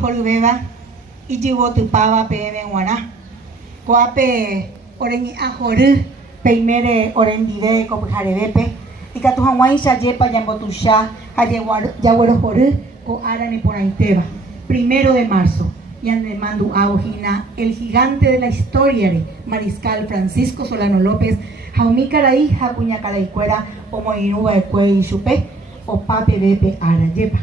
Jorubeba y llevó tu pava PM guaná. Coape oreni ajoru peimere orendide copujarebepe y catujaguay chayepa yambotusha yaguero joru o arane por aiteba. 1 de marzo. Yandemandu Aojina, el gigante de la historia de Mariscal Francisco Solano López, Jaumí Caraí, Jacuña Caraicuera, Omoinuba de Cue y Chupé, o Pape Bepe Arayepa.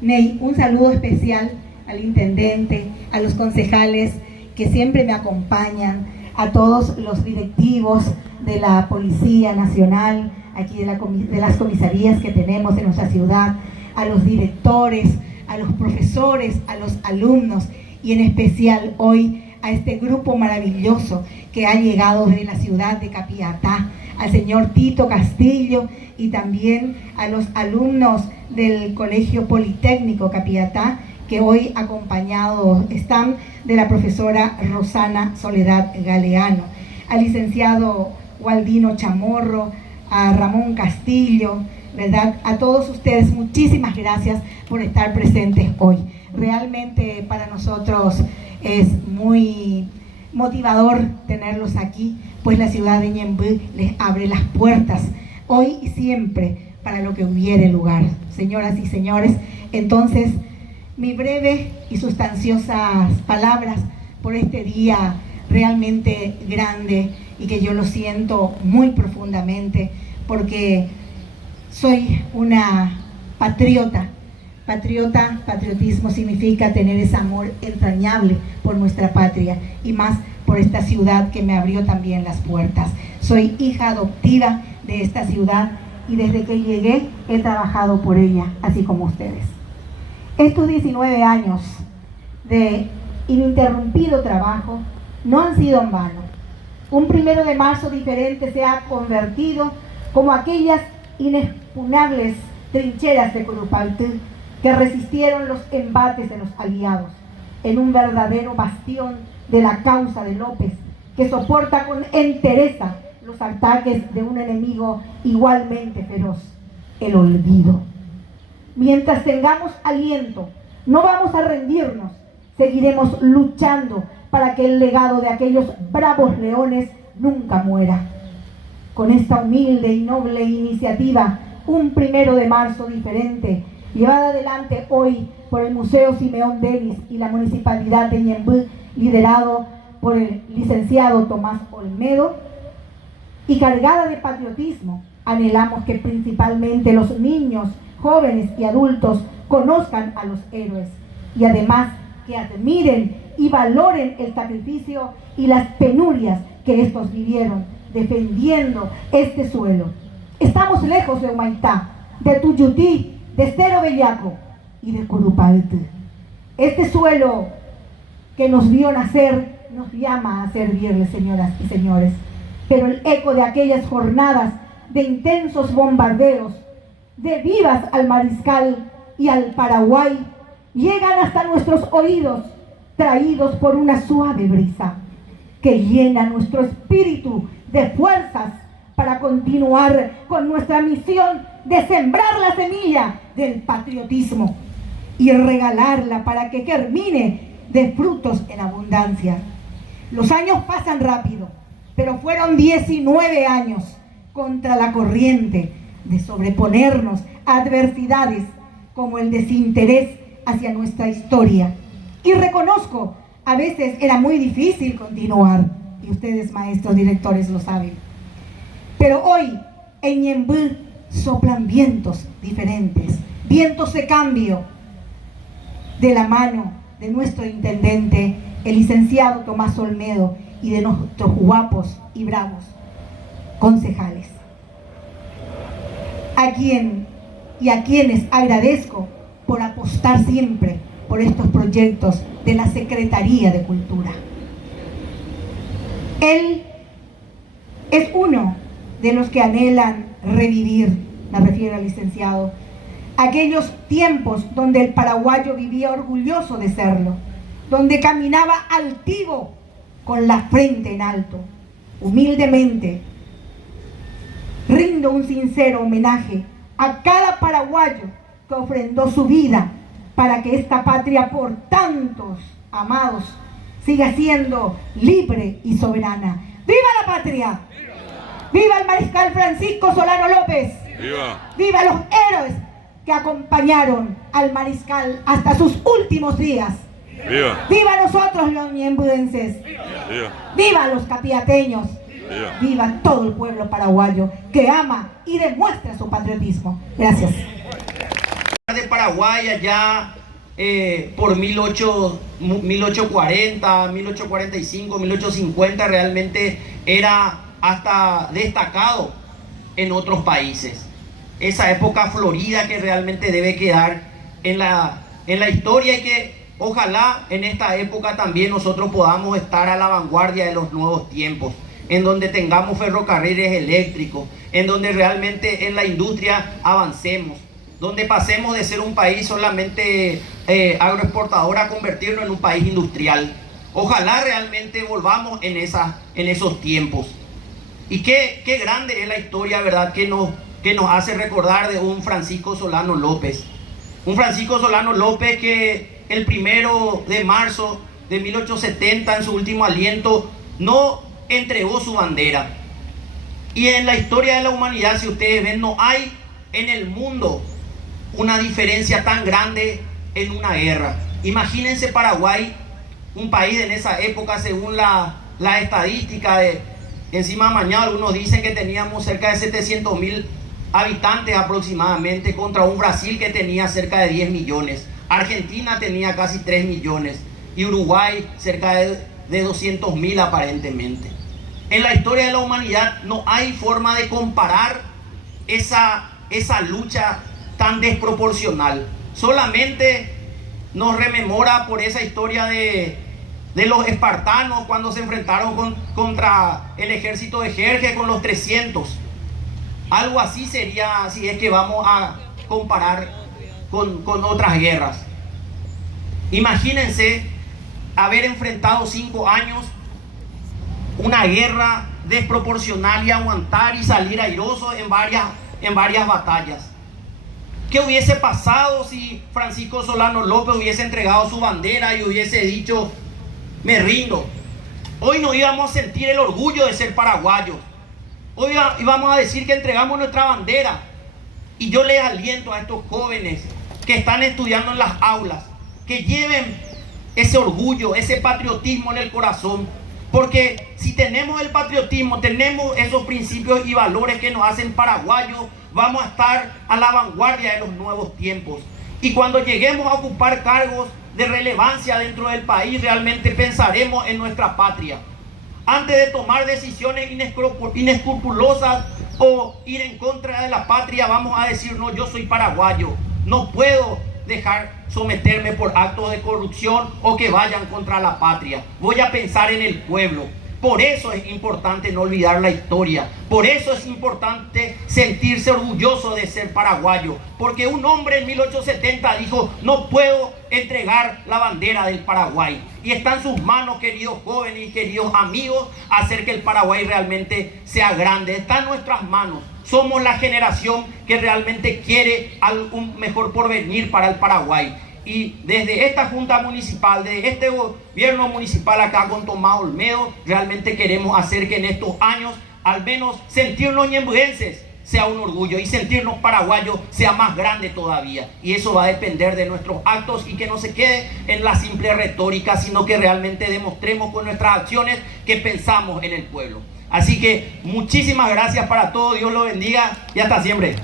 Ney, un saludo especial al intendente, a los concejales que siempre me acompañan, a todos los directivos de la Policía Nacional, aquí de las comisarías que tenemos en nuestra ciudad, a los directores, a los profesores, a los alumnos, y en especial hoy a este grupo maravilloso que ha llegado desde la ciudad de Capiatá, al señor Tito Castillo y también a los alumnos del Colegio Politécnico Capiatá, que hoy acompañados están de la profesora Rosana Soledad Galeano, al licenciado Gualdino Chamorro, a Ramón Castillo, ¿verdad? A todos ustedes, muchísimas gracias por estar presentes hoy. Realmente para nosotros es muy motivador tenerlos aquí, pues la ciudad de Ñemby les abre las puertas hoy y siempre para lo que hubiere lugar. Señoras y señores, entonces mi breve y sustanciosas palabras por este día realmente grande y que yo lo siento muy profundamente porque soy una patriota. Patriotismo significa tener ese amor entrañable por nuestra patria y más por esta ciudad que me abrió también las puertas. Soy hija adoptiva de esta ciudad y desde que llegué he trabajado por ella, así como ustedes. Estos 19 años de ininterrumpido trabajo no han sido en vano. Un 1 de marzo diferente se ha convertido como aquellas inexpugnables trincheras de Curupaytú que resistieron los embates de los aliados, en un verdadero bastión de la causa de López, que soporta con entereza los ataques de un enemigo igualmente feroz, el olvido. Mientras tengamos aliento, no vamos a rendirnos, seguiremos luchando para que el legado de aquellos bravos leones nunca muera. Con esta humilde y noble iniciativa, un 1 de marzo diferente, llevada adelante hoy por el Museo Simeón Denis y la Municipalidad de Ñemby, liderado por el licenciado Tomás Olmedo, y cargada de patriotismo, anhelamos que principalmente los niños, jóvenes y adultos conozcan a los héroes y además que admiren y valoren el sacrificio y las penurias que estos vivieron defendiendo este suelo. Estamos lejos de Humaitá, de Tuyutí, de Cerro Bellaco y de Curupaytú. Este suelo que nos vio nacer nos llama a servirle, señoras y señores. Pero el eco de aquellas jornadas de intensos bombardeos, de vivas al Mariscal y al Paraguay, llegan hasta nuestros oídos, traídos por una suave brisa que llena nuestro espíritu de fuerzas para continuar con nuestra misión de sembrar la semilla del patriotismo y regalarla para que germine de frutos en abundancia. Los años pasan rápido, pero fueron 19 años contra la corriente de sobreponernos a adversidades como el desinterés hacia nuestra historia. Y reconozco, a veces era muy difícil continuar, y ustedes maestros, directores lo saben. Pero hoy en Ñemby soplan vientos diferentes, vientos de cambio, de la mano de nuestro intendente, el licenciado Tomás Olmedo, y de nuestros guapos y bravos concejales. A quienes agradezco por apostar siempre por estos proyectos de la Secretaría de Cultura. Él es uno de los que anhelan revivir, me refiero al licenciado, aquellos tiempos donde el paraguayo vivía orgulloso de serlo, donde caminaba altivo con la frente en alto. Humildemente rindo un sincero homenaje a cada paraguayo que ofrendó su vida para que esta patria por tantos amados siga siendo libre y soberana. ¡Viva la patria! ¡Viva el mariscal Francisco Solano López! ¡Viva! ¡Viva los héroes que acompañaron al mariscal hasta sus últimos días! ¡Viva! ¡Viva nosotros los ñembudenses! ¡Viva! ¡Viva los capiateños! ¡Viva! ¡Viva todo el pueblo paraguayo que ama y demuestra su patriotismo! Gracias. De Paraguay allá por 1840, 1845, 1850 realmente era hasta destacado en otros países. Esa época florida que realmente debe quedar en la historia, y que ojalá en esta época también nosotros podamos estar a la vanguardia de los nuevos tiempos, en donde tengamos ferrocarriles eléctricos, en donde realmente en la industria avancemos, donde pasemos de ser un país solamente agroexportador a convertirnos en un país industrial. Ojalá realmente volvamos en esos tiempos. Y qué grande es la historia, ¿verdad?, que nos hace recordar de un Francisco Solano López. Un Francisco Solano López que el 1 de marzo de 1870, en su último aliento, no entregó su bandera. Y en la historia de la humanidad, si ustedes ven, no hay en el mundo una diferencia tan grande en una guerra. Imagínense Paraguay, un país en esa época, según la estadística encima de mañana, algunos dicen que teníamos cerca de 700.000 habitantes aproximadamente, contra un Brasil que tenía cerca de 10 millones. Argentina tenía casi 3 millones y Uruguay cerca de 200.000 aparentemente. En la historia de la humanidad no hay forma de comparar esa lucha tan desproporcional. Solamente nos rememora por esa historia de los espartanos cuando se enfrentaron contra el ejército de Jerjes con los 300. Algo así sería si es que vamos a comparar con otras guerras. Imagínense haber enfrentado 5 años una guerra desproporcional y aguantar y salir airoso en varias batallas. ¿Qué hubiese pasado si Francisco Solano López hubiese entregado su bandera y hubiese dicho: me rindo? Hoy no íbamos a sentir el orgullo de ser paraguayos. Hoy íbamos a decir que entregamos nuestra bandera. Y yo les aliento a estos jóvenes que están estudiando en las aulas, que lleven ese orgullo, ese patriotismo en el corazón. Porque si tenemos el patriotismo, tenemos esos principios y valores que nos hacen paraguayos, vamos a estar a la vanguardia de los nuevos tiempos. Y cuando lleguemos a ocupar cargos de relevancia dentro del país, realmente pensaremos en nuestra patria. Antes de tomar decisiones inescrupulosas o ir en contra de la patria, vamos a decir: no, yo soy paraguayo, no puedo dejar someterme por actos de corrupción o que vayan contra la patria. Voy a pensar en el pueblo. Por eso es importante no olvidar la historia. Por eso es importante sentirse orgulloso de ser paraguayo. Porque un hombre en 1870 dijo: no puedo entregar la bandera del Paraguay. Y está en sus manos, queridos jóvenes y queridos amigos, hacer que el Paraguay realmente sea grande. Está en nuestras manos. Somos la generación que realmente quiere un mejor porvenir para el Paraguay. Y desde esta Junta Municipal, desde este gobierno municipal acá con Tomás Olmedo, realmente queremos hacer que en estos años, al menos sentirnos ñembudenses sea un orgullo, y sentirnos paraguayos sea más grande todavía. Y eso va a depender de nuestros actos, y que no se quede en la simple retórica, sino que realmente demostremos con nuestras acciones que pensamos en el pueblo. Así que muchísimas gracias para todos, Dios los bendiga y hasta siempre.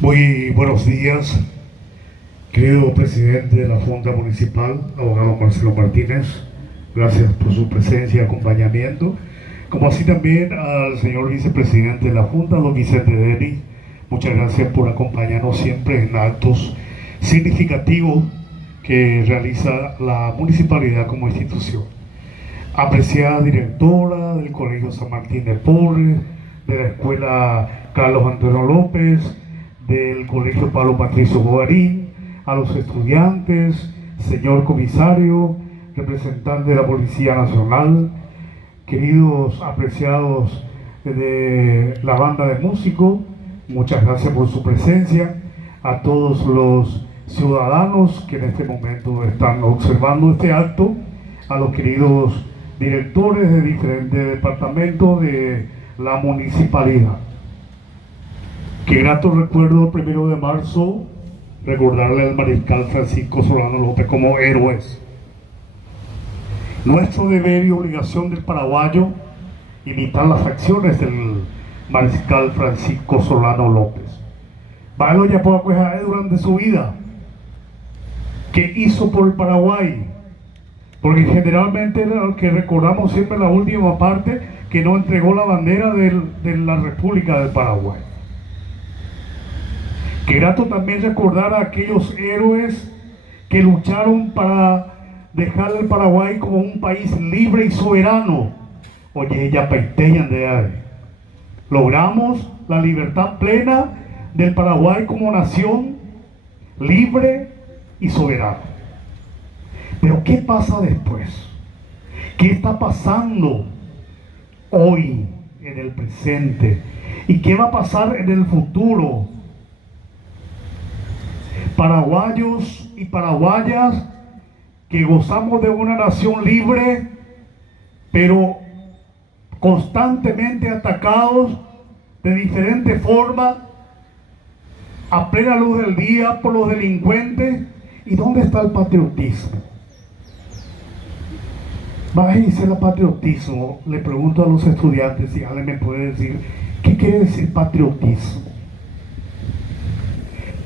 Muy buenos días, querido presidente de la Junta Municipal, abogado Marcelo Martínez. Gracias por su presencia y acompañamiento, como así también al señor vicepresidente de la Junta, don Vicente Deni. Muchas gracias por acompañarnos siempre en actos significativos que realiza la municipalidad como institución. Apreciada directora del Colegio San Martín de Porres, de la Escuela Carlos Antonio López, del Colegio Pablo Patricio Bogarín, a los estudiantes, señor comisario, representante de la Policía Nacional, queridos apreciados de la banda de músicos, muchas gracias por su presencia, a todos los ciudadanos que en este momento están observando este acto, a los queridos directores de diferentes departamentos de la municipalidad. Qué grato recuerdo el 1 de marzo recordarle al mariscal Francisco Solano López como héroes. Nuestro deber y obligación del paraguayo imitar las acciones del mariscal Francisco Solano López. Bailo ya por durante su vida, ¿qué hizo por el Paraguay? Porque generalmente lo que recordamos siempre la última parte, que no entregó la bandera de la República del Paraguay. Qué grato también recordar a aquellos héroes que lucharon para dejar el Paraguay como un país libre y soberano. Oye, ya paitean de ahí. Logramos la libertad plena del Paraguay como nación libre y soberana. Pero ¿qué pasa después? ¿Qué está pasando hoy en el presente? ¿Y qué va a pasar en el futuro? Paraguayos y paraguayas que gozamos de una nación libre, pero constantemente atacados de diferentes formas, a plena luz del día por los delincuentes. ¿Y dónde está el patriotismo? Bájense el patriotismo. Le pregunto a los estudiantes si alguien me puede decir qué quiere decir patriotismo.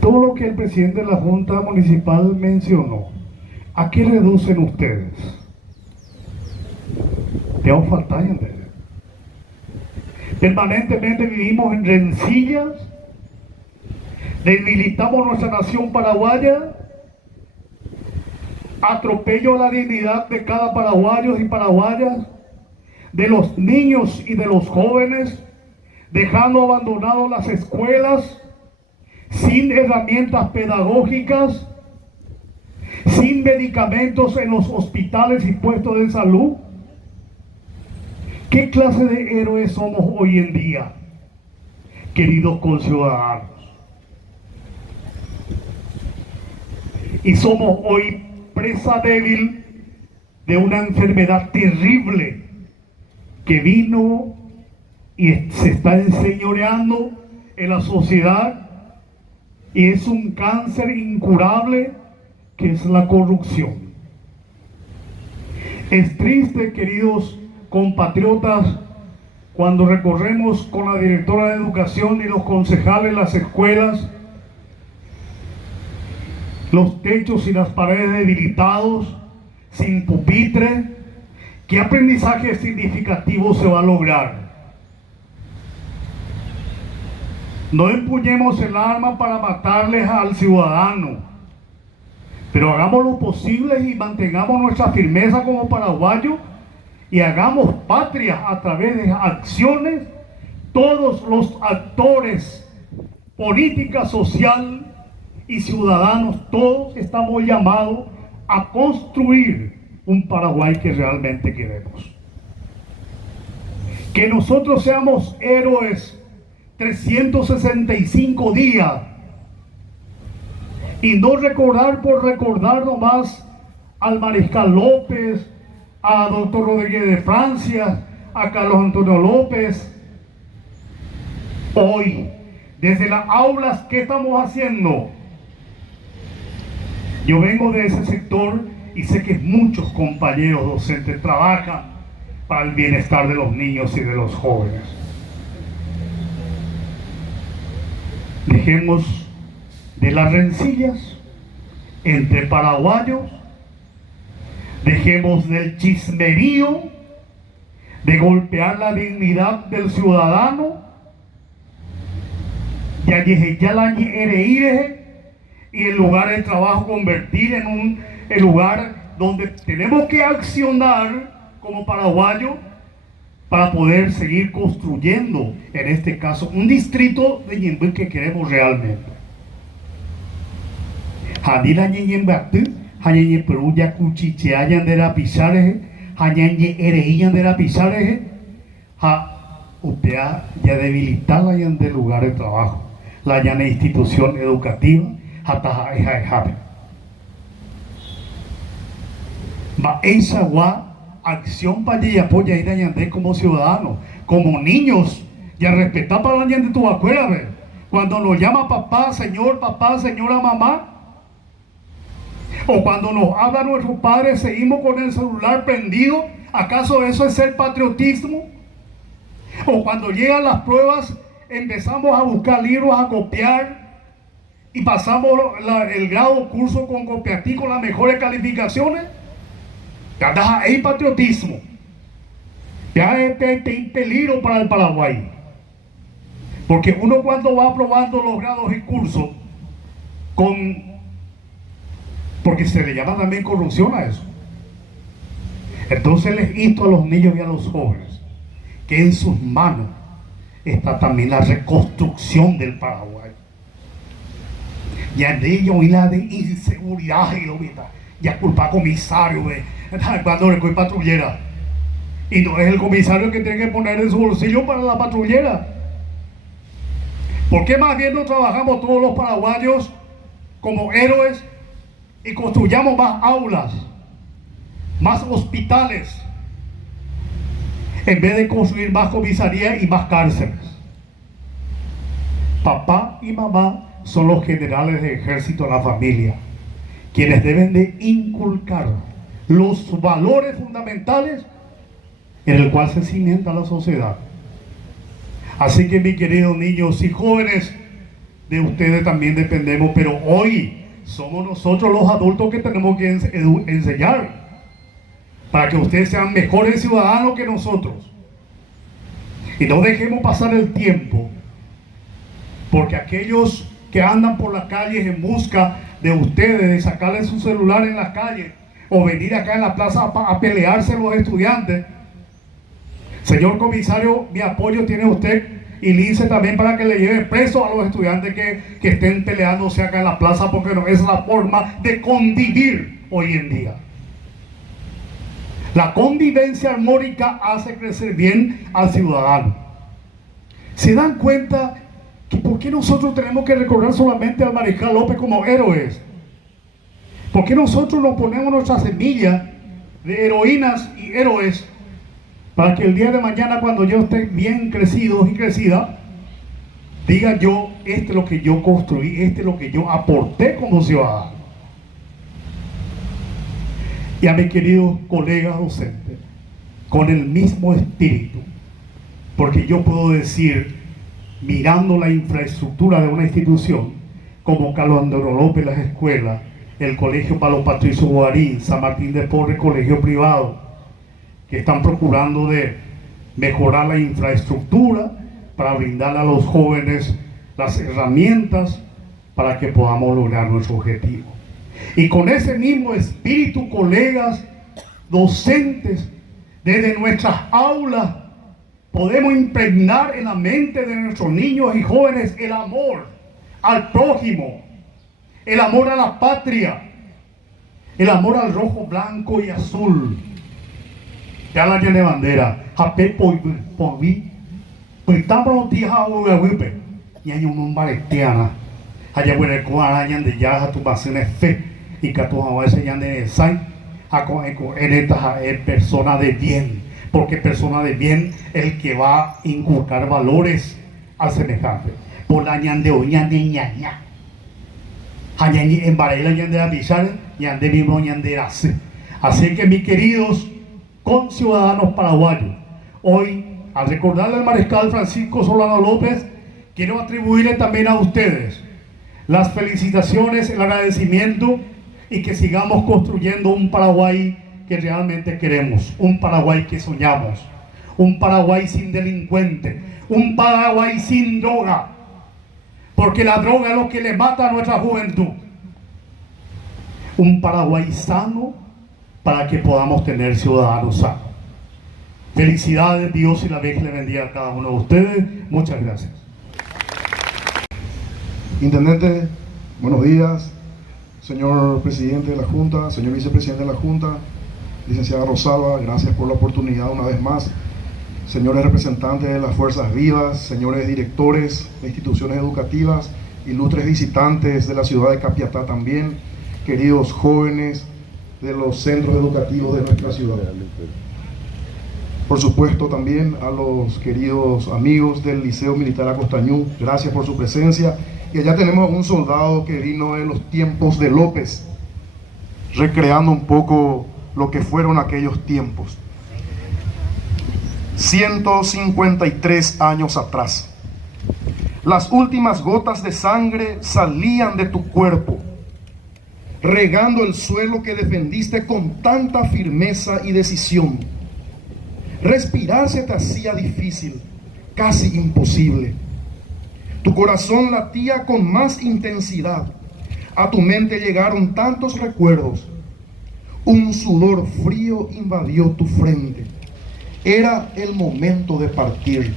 Todo lo que el presidente de la Junta Municipal mencionó, ¿a qué reducen ustedes? Te hago falta, permanentemente vivimos en rencillas, debilitamos nuestra nación paraguaya, atropello a la dignidad de cada paraguayo y paraguayas, de los niños y de los jóvenes, dejando abandonadas las escuelas, sin herramientas pedagógicas, sin medicamentos en los hospitales y puestos de salud. ¿Qué clase de héroes somos hoy en día, queridos conciudadanos? Y somos hoy presa débil de una enfermedad terrible que vino y se está enseñoreando en la sociedad, y es un cáncer incurable que es la corrupción. Es triste, queridos compatriotas, cuando recorremos con la directora de educación y los concejales las escuelas, los techos y las paredes debilitados, sin pupitre. ¿Qué aprendizaje significativo se va a lograr? No empuñemos el arma para matarles al ciudadano, pero hagamos lo posible y mantengamos nuestra firmeza como paraguayos y hagamos patria a través de acciones. Todos los actores, política, social y ciudadanos, todos estamos llamados a construir un Paraguay que realmente queremos. Que nosotros seamos héroes 365 días y no recordar por recordar nomás al mariscal López, a doctor Rodríguez de Francia, a Carlos Antonio López. Hoy, desde las aulas, ¿qué estamos haciendo? Yo vengo de ese sector y sé que muchos compañeros docentes trabajan para el bienestar de los niños y de los jóvenes. Dejemos de las rencillas entre paraguayos, dejemos del chismerío, de golpear la dignidad del ciudadano, y el lugar de trabajo convertir en un lugar donde tenemos que accionar como paraguayos para poder seguir construyendo, en este caso, un distrito de Ñemby que queremos realmente. Hadila Ñemby, Hañañe Perú ya cuchiche Ayandera Pisareje, Hañañe Ereí Yandera Pisareje, Upea ya debilitar la del lugar de trabajo, la llana institución educativa, hasta va esa acción para y apoya a Yandé como ciudadano, como niños, y a respetar para la de tu acuerdas. Cuando nos llama papá, señora, mamá, o cuando nos habla nuestros padres, seguimos con el celular prendido. ¿Acaso eso es ser patriotismo? O cuando llegan las pruebas, empezamos a buscar libros, a copiar, y pasamos el grado curso con copiatí con las mejores calificaciones. Ya hay patriotismo. Ya hay peligro para el Paraguay. Porque uno cuando va aprobando los grados y cursos, porque se le llama también corrupción a eso. Entonces les insto a los niños y a los jóvenes que en sus manos está también la reconstrucción del Paraguay. Ya de ello y la de inseguridad y lo vida. Ya culpa comisario cuando le coge patrullera. Y no es el comisario que tiene que poner en su bolsillo para la patrullera. ¿Por qué más bien no trabajamos todos los paraguayos como héroes y construyamos más aulas, más hospitales, en vez de construir más comisarías y más cárceles? Papá y mamá son los generales de ejército de la familia, quienes deben de inculcar los valores fundamentales en el cual se cimienta la sociedad. Así que mis queridos niños y jóvenes, de ustedes también dependemos, pero hoy somos nosotros los adultos que tenemos que enseñar para que ustedes sean mejores ciudadanos que nosotros. Y no dejemos pasar el tiempo, porque aquellos que andan por las calles en busca de ustedes, de sacarles su celular en las calles o venir acá en la plaza a pelearse los estudiantes, señor comisario, mi apoyo tiene usted y Lince también para que le lleve preso a los estudiantes que estén peleándose acá en la plaza, porque no es la forma de convivir hoy en día. La convivencia armónica hace crecer bien al ciudadano. ¿Se dan cuenta que por qué nosotros tenemos que recordar solamente al Mariscal López como héroes? ¿Por qué nosotros nos ponemos nuestra semilla de heroínas y héroes para que el día de mañana, cuando yo esté bien crecido y crecida, diga yo, este es lo que yo construí, este es lo que yo aporté como ciudadano? Y a mis queridos colegas docentes, con el mismo espíritu, porque yo puedo decir, mirando la infraestructura de una institución como Carlos Andrés López, las escuelas, el Colegio Pablo Patricio Guarín, San Martín de Porres, colegio privado, que están procurando de mejorar la infraestructura para brindarle a los jóvenes las herramientas para que podamos lograr nuestro objetivo. Y con ese mismo espíritu, colegas docentes, desde nuestras aulas podemos impregnar en la mente de nuestros niños y jóvenes el amor al prójimo, el amor a la patria, el amor al rojo, blanco y azul. Ya la tiene bandera. Jape por mí. Pues estamos los días a Ugawipe. Y hay un barestiana. Allá bueno, el cual hayan de ya a tu base fe. Y que tu a veces ya de sai. A con esta persona de bien. Porque persona de bien el que va a inculcar valores al semejante. Por la ñande o ñande ñaña. Hañañi en Varela ñande avisar. Ñande mismo ñande hace. Así que mis queridos conciudadanos paraguayos, hoy, al recordarle al Mariscal Francisco Solano López, quiero atribuirle también a ustedes las felicitaciones, el agradecimiento, y que sigamos construyendo un Paraguay que realmente queremos, un Paraguay que soñamos, un Paraguay sin delincuente, un Paraguay sin droga, porque la droga es lo que le mata a nuestra juventud. Un Paraguay sano para que podamos tener ciudadanos sanos. Felicidades, Dios y la Virgen le bendiga a cada uno de ustedes. Muchas gracias. Intendente, buenos días. Señor presidente de la Junta, señor vicepresidente de la Junta, licenciada Rosalba, gracias por la oportunidad una vez más. Señores representantes de las Fuerzas Vivas, señores directores de instituciones educativas, ilustres visitantes de la ciudad de Capiatá también, queridos jóvenes de los centros educativos de nuestra ciudad. Por supuesto también a los queridos amigos del Liceo Militar Acostañú, gracias por su presencia. Y allá tenemos a un soldado que vino en los tiempos de López, recreando un poco lo que fueron aquellos tiempos. 153 años atrás, las últimas gotas de sangre salían de tu cuerpo, regando el suelo que defendiste con tanta firmeza y decisión. Respirar se te hacía difícil, casi imposible. Tu corazón latía con más intensidad. A tu mente llegaron tantos recuerdos. Un sudor frío invadió tu frente. Era el momento de partir.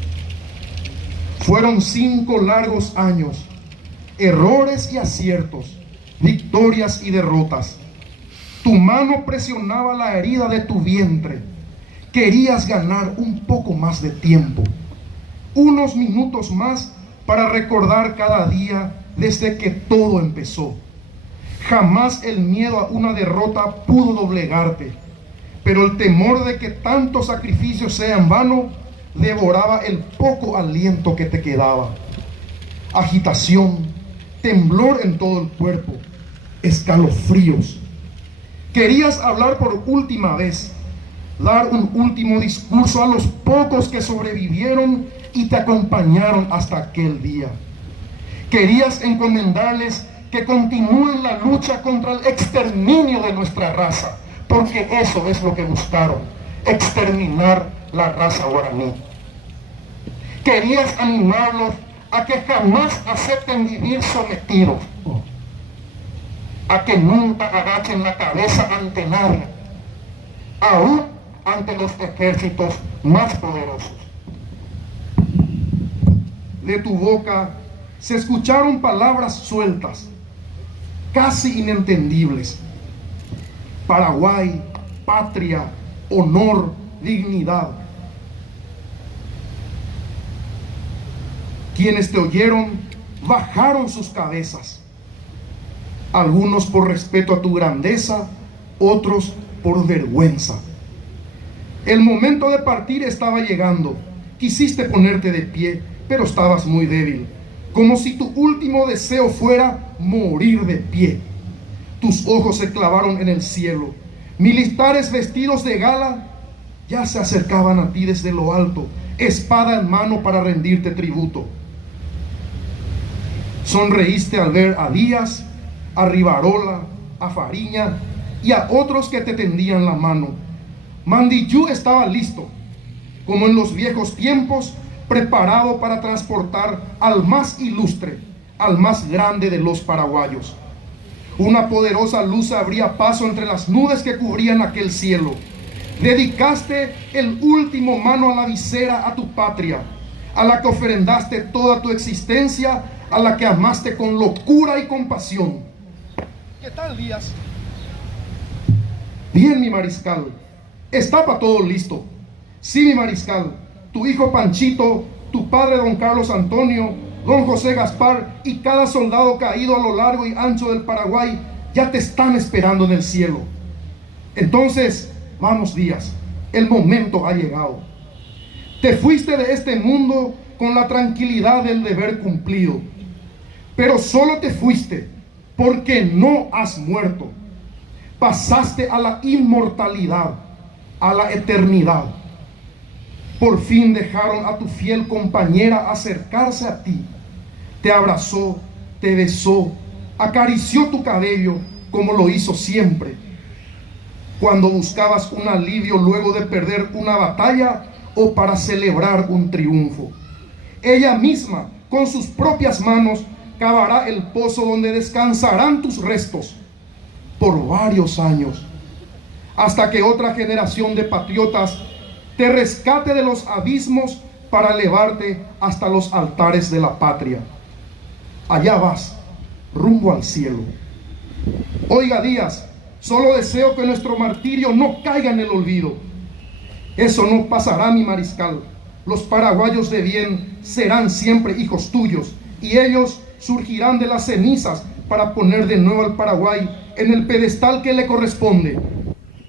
Fueron 5 largos años, errores y aciertos, victorias y derrotas. Tu mano presionaba la herida de tu vientre. Querías ganar un poco más de tiempo, unos minutos más para recordar cada día desde que todo empezó. Jamás el miedo a una derrota pudo doblegarte, pero el temor de que tantos sacrificios sean vanos devoraba el poco aliento que te quedaba. Agitación, temblor en todo el cuerpo, escalofríos. Querías hablar por última vez, dar un último discurso a los pocos que sobrevivieron y te acompañaron hasta aquel día. Querías encomendarles que continúen la lucha contra el exterminio de nuestra raza, porque eso es lo que buscaron, exterminar la raza guaraní. Querías animarlos a que jamás acepten vivir sometidos, a que nunca agachen la cabeza ante nadie, aún ante los ejércitos más poderosos. De tu boca se escucharon palabras sueltas, casi inentendibles. Paraguay, patria, honor, dignidad. Quienes te oyeron bajaron sus cabezas, algunos por respeto a tu grandeza, otros por vergüenza. El momento de partir estaba llegando. Quisiste ponerte de pie, pero estabas muy débil, como si tu último deseo fuera morir de pie. Tus ojos se clavaron en el cielo. Militares vestidos de gala ya se acercaban a ti desde lo alto, espada en mano para rendirte tributo. Sonreíste al ver a Díaz, a Rivarola, a Fariña y a otros que te tendían la mano. Mandillú estaba listo, como en los viejos tiempos, preparado para transportar al más ilustre, al más grande de los paraguayos. Una poderosa luz abría paso entre las nubes que cubrían aquel cielo. Dedicaste el último mano a la visera a tu patria, a la que ofrendaste toda tu existencia, a la que amaste con locura y compasión. ¿Qué tal, Díaz? Bien, mi mariscal. Está para todo listo. Sí, mi mariscal. Tu hijo Panchito, tu padre don Carlos Antonio, don José Gaspar y cada soldado caído a lo largo y ancho del Paraguay ya te están esperando en el cielo. Entonces, vamos, Díaz, el momento ha llegado. Te fuiste de este mundo con la tranquilidad del deber cumplido, pero solo te fuiste porque no has muerto. Pasaste a la inmortalidad, a la eternidad. Por fin dejaron a tu fiel compañera acercarse a ti. Te abrazó, te besó, acarició tu cabello como lo hizo siempre. Cuando buscabas un alivio luego de perder una batalla o para celebrar un triunfo. Ella misma, con sus propias manos, cavará el pozo donde descansarán tus restos por varios años, hasta que otra generación de patriotas te rescate de los abismos para elevarte hasta los altares de la patria. Allá vas, rumbo al cielo. Oiga, Díaz, solo deseo que nuestro martirio no caiga en el olvido. Eso no pasará, mi mariscal. Los paraguayos de bien serán siempre hijos tuyos, y ellos surgirán de las cenizas para poner de nuevo al Paraguay en el pedestal que le corresponde,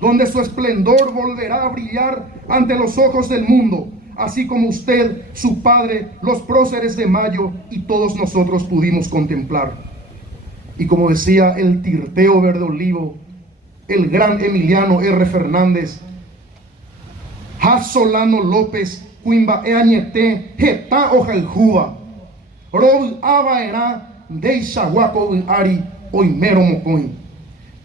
donde su esplendor volverá a brillar ante los ojos del mundo, así como usted, su padre, los próceres de Mayo y todos nosotros pudimos contemplar. Y como decía el Tirteo Verde Olivo, el gran Emiliano R. Fernández, Has Solano López, Cuimba Eañete, Geta Ojaljuba, Rob Abaera, Deixahuaco Ari, Oimero Mocoin.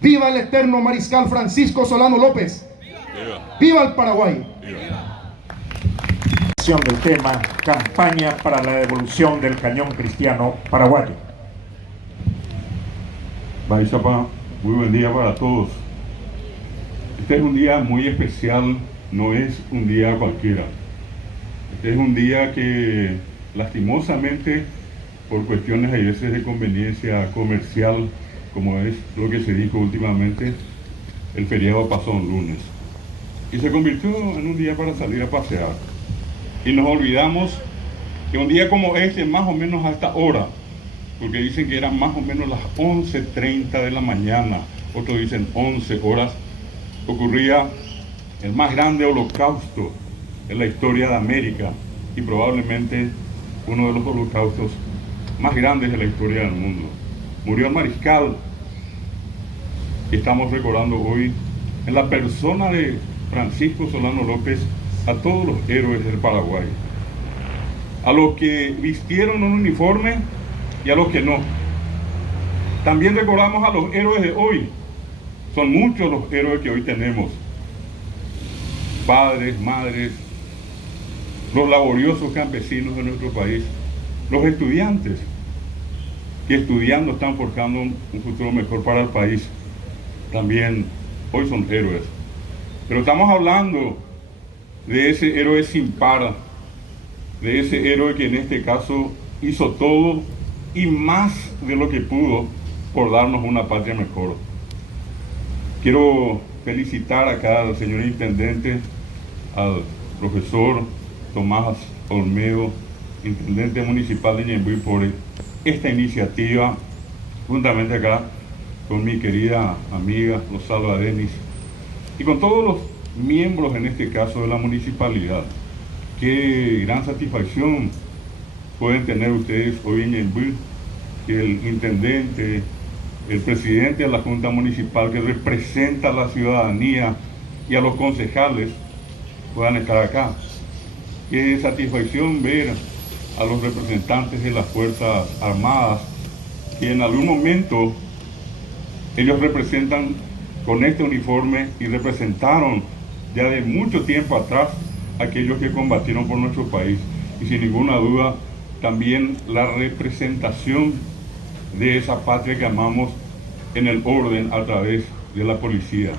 ¡Viva el eterno mariscal Francisco Solano López! ¡Viva! ¡Viva el Paraguay! ¡Viva! Del tema campaña para la devolución del cañón cristiano paraguayo. Baixapa, muy buen día para todos. Este es un día muy especial, no es un día cualquiera. Este es un día que lastimosamente, por cuestiones a veces de conveniencia comercial, como es lo que se dijo últimamente, el feriado pasó un lunes. Y se convirtió en un día para salir a pasear. Y nos olvidamos que un día como este, más o menos a esta hora, porque dicen que eran más o menos las 11:30 de la mañana, otros dicen 11 horas, ocurría el más grande holocausto en la historia de América y probablemente uno de los holocaustos más grandes de la historia del mundo. Murió el mariscal que estamos recordando hoy en la persona de Francisco Solano López, a todos los héroes del Paraguay, a los que vistieron un uniforme y a los que no. También recordamos a los héroes de hoy. Son muchos los héroes que hoy tenemos. Padres, madres, los laboriosos campesinos de nuestro país, los estudiantes que estudiando están forjando un futuro mejor para el país. También hoy son héroes. Pero estamos hablando de ese héroe sin par, de ese héroe que en este caso hizo todo y más de lo que pudo por darnos una patria mejor. Quiero felicitar acá al señor intendente, al profesor Tomás Olmedo, intendente municipal de Ñemby, por esta iniciativa, juntamente acá con mi querida amiga Rosalba Denis y con todos los miembros en este caso de la municipalidad. Qué gran satisfacción pueden tener ustedes hoy en Ñemby, que el intendente, el presidente de la Junta Municipal que representa a la ciudadanía y a los concejales puedan estar acá. Qué satisfacción ver a los representantes de las Fuerzas Armadas que en algún momento ellos representan con este uniforme y representaron ya de mucho tiempo atrás aquellos que combatieron por nuestro país, y sin ninguna duda también la representación de esa patria que amamos en el orden a través de la policía.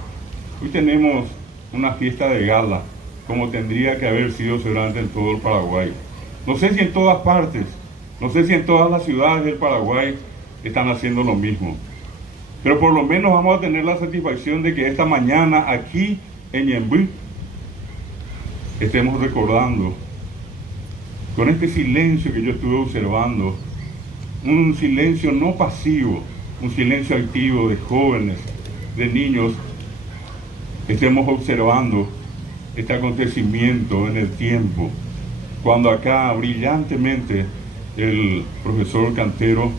Hoy tenemos una fiesta de gala, como tendría que haber sido seguramente en todo el Paraguay. No sé si en todas partes, no sé si en todas las ciudades del Paraguay están haciendo lo mismo, pero por lo menos vamos a tener la satisfacción de que esta mañana aquí en Ñemby estemos recordando, con este silencio que yo estuve observando, un silencio no pasivo, un silencio activo de jóvenes, de niños, estemos observando este acontecimiento en el tiempo, cuando acá brillantemente el profesor Cantero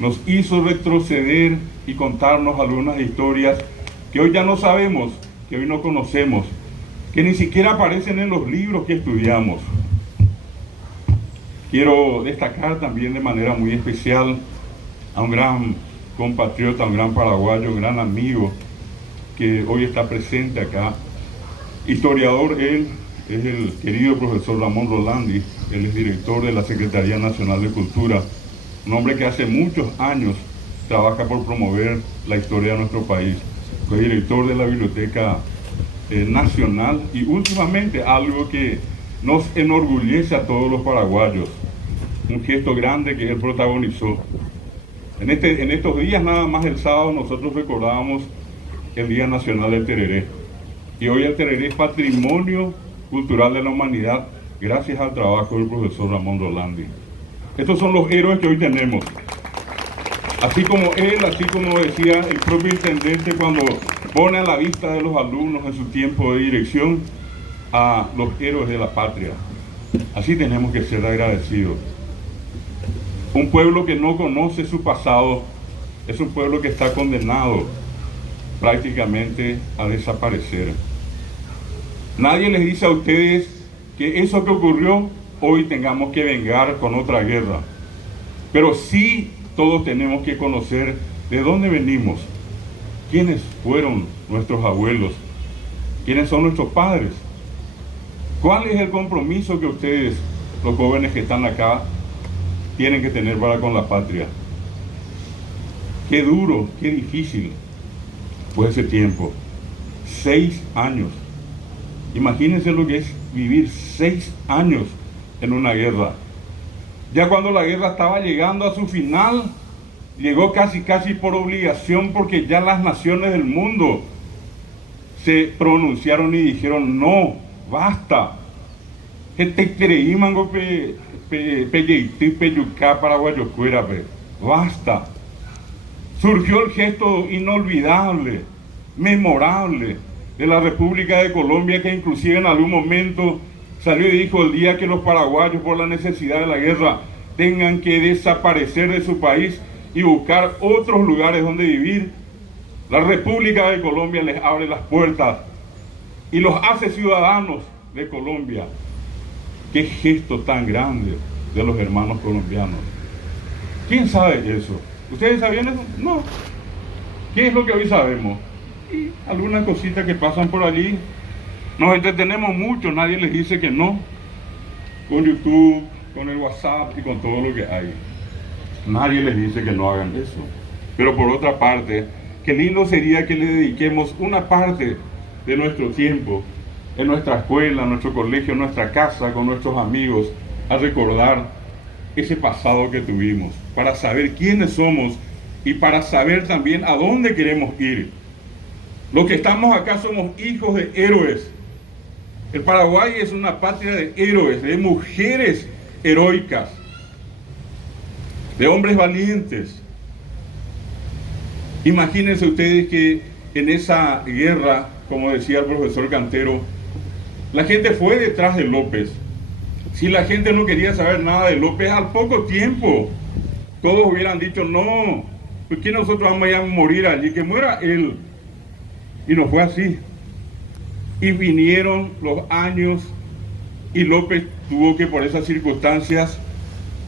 nos hizo retroceder y contarnos algunas historias que hoy ya no sabemos, que hoy no conocemos, que ni siquiera aparecen en los libros que estudiamos. Quiero destacar también de manera muy especial a un gran compatriota, un gran paraguayo, un gran amigo que hoy está presente acá. Historiador él, es el querido profesor Ramón Rolandi, él es director de la Secretaría Nacional de Cultura, un hombre que hace muchos años trabaja por promover la historia de nuestro país. Fue director de la Biblioteca Nacional y últimamente algo que nos enorgullece a todos los paraguayos, un gesto grande que él protagonizó. En estos días, nada más el sábado, nosotros recordábamos el Día Nacional del Tereré. Y hoy el tereré es patrimonio cultural de la humanidad gracias al trabajo del profesor Ramón Rolandi. Estos son los héroes que hoy tenemos. Así como él, así como decía el propio intendente cuando pone a la vista de los alumnos en su tiempo de dirección a los héroes de la patria. Así tenemos que ser agradecidos. Un pueblo que no conoce su pasado es un pueblo que está condenado prácticamente a desaparecer. Nadie les dice a ustedes que eso que ocurrió hoy tengamos que vengar con otra guerra. Pero sí todos tenemos que conocer de dónde venimos, quiénes fueron nuestros abuelos, quiénes son nuestros padres, cuál es el compromiso que ustedes, los jóvenes que están acá, tienen que tener para con la patria. Qué duro, qué difícil fue ese tiempo. 6 años. Imagínense lo que es vivir 6 años en una guerra. Ya cuando la guerra estaba llegando a su final, llegó casi por obligación, porque ya las naciones del mundo se pronunciaron y dijeron: no, basta. Basta. Surgió el gesto inolvidable, memorable, de la República de Colombia, que inclusive en algún momento salió y dijo: el día que los paraguayos, por la necesidad de la guerra, tengan que desaparecer de su país y buscar otros lugares donde vivir, la República de Colombia les abre las puertas y los hace ciudadanos de Colombia. Qué gesto tan grande de los hermanos colombianos. ¿Quién sabe eso? ¿Ustedes sabían eso? No. ¿Qué es lo que hoy sabemos? Y algunas cositas que pasan por allí. Nos entretenemos mucho, nadie les dice que no. Con YouTube, con el WhatsApp y con todo lo que hay. Nadie les dice que no hagan eso. Pero por otra parte, qué lindo sería que le dediquemos una parte de nuestro tiempo, en nuestra escuela, en nuestro colegio, en nuestra casa, con nuestros amigos, a recordar ese pasado que tuvimos, para saber quiénes somos y para saber también a dónde queremos ir. Los que estamos acá somos hijos de héroes. El Paraguay es una patria de héroes, de mujeres heroicas, de hombres valientes. Imagínense ustedes que en esa guerra, como decía el profesor Cantero, la gente fue detrás de López. Si la gente no quería saber nada de López, al poco tiempo todos hubieran dicho: no, ¿por qué nosotros vamos a ir a morir allí? Que muera él. Y no fue así. Y vinieron los años y López tuvo que, por esas circunstancias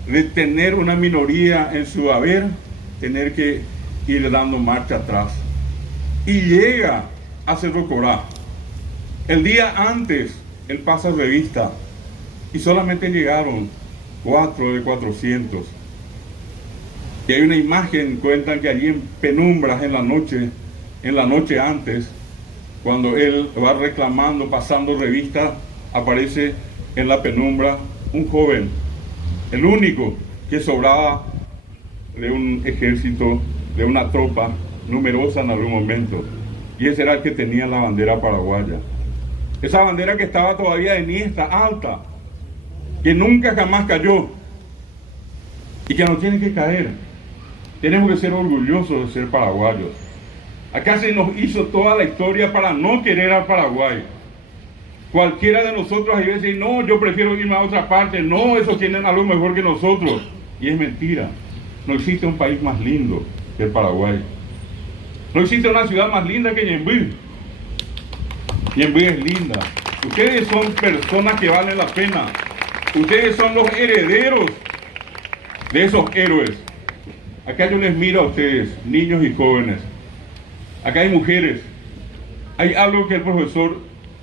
de tener una minoría en su haber, tener que ir dando marcha atrás. Y llega a Cerro Corá. El día antes, él pasa revista y solamente llegaron 4 de 400. Y hay una imagen, cuentan que allí en penumbras en la noche antes, cuando él va reclamando, pasando revista, aparece en la penumbra un joven, el único que sobraba de un ejército, de una tropa numerosa en algún momento, y ese era el que tenía la bandera paraguaya. Esa bandera que estaba todavía enhiesta, alta, que nunca jamás cayó y que no tiene que caer. Tenemos que ser orgullosos de ser paraguayos. Acá se nos hizo toda la historia para no querer al Paraguay. Cualquiera de nosotros hay veces: no, yo prefiero irme a otra parte, no, esos tienen algo mejor que nosotros. Y es mentira. No existe un país más lindo que el Paraguay. No existe una ciudad más linda que Ñemby. Ñemby es linda. Ustedes son personas que valen la pena. Ustedes son los herederos de esos héroes. Acá yo les miro a ustedes, niños y jóvenes. Acá hay mujeres. Hay algo que el profesor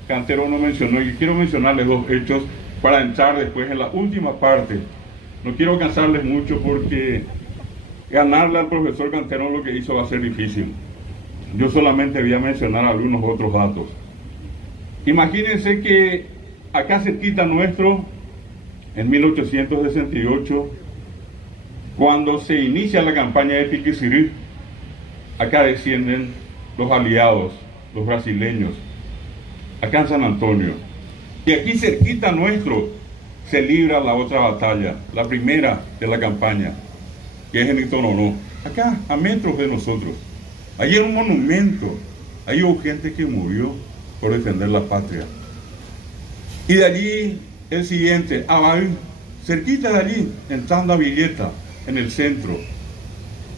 Cantero no mencionó y quiero mencionarles 2 hechos para entrar después en la última parte. No quiero cansarles mucho porque ganarle al profesor Cantero lo que hizo va a ser difícil. Yo solamente voy a mencionar algunos otros datos. Imagínense que acá cerquita nuestro, en 1868, cuando se inicia la campaña de Tiquisirí, acá descienden los aliados, los brasileños, acá en San Antonio. Y aquí cerquita nuestro se libra la otra batalla, la primera de la campaña, que es en Itononó. acá a metros de nosotros. Allí era un monumento, ahí hubo gente que murió por defender la patria. Y de allí el siguiente, Abay, cerquita de allí, entrando a Villeta, en el centro.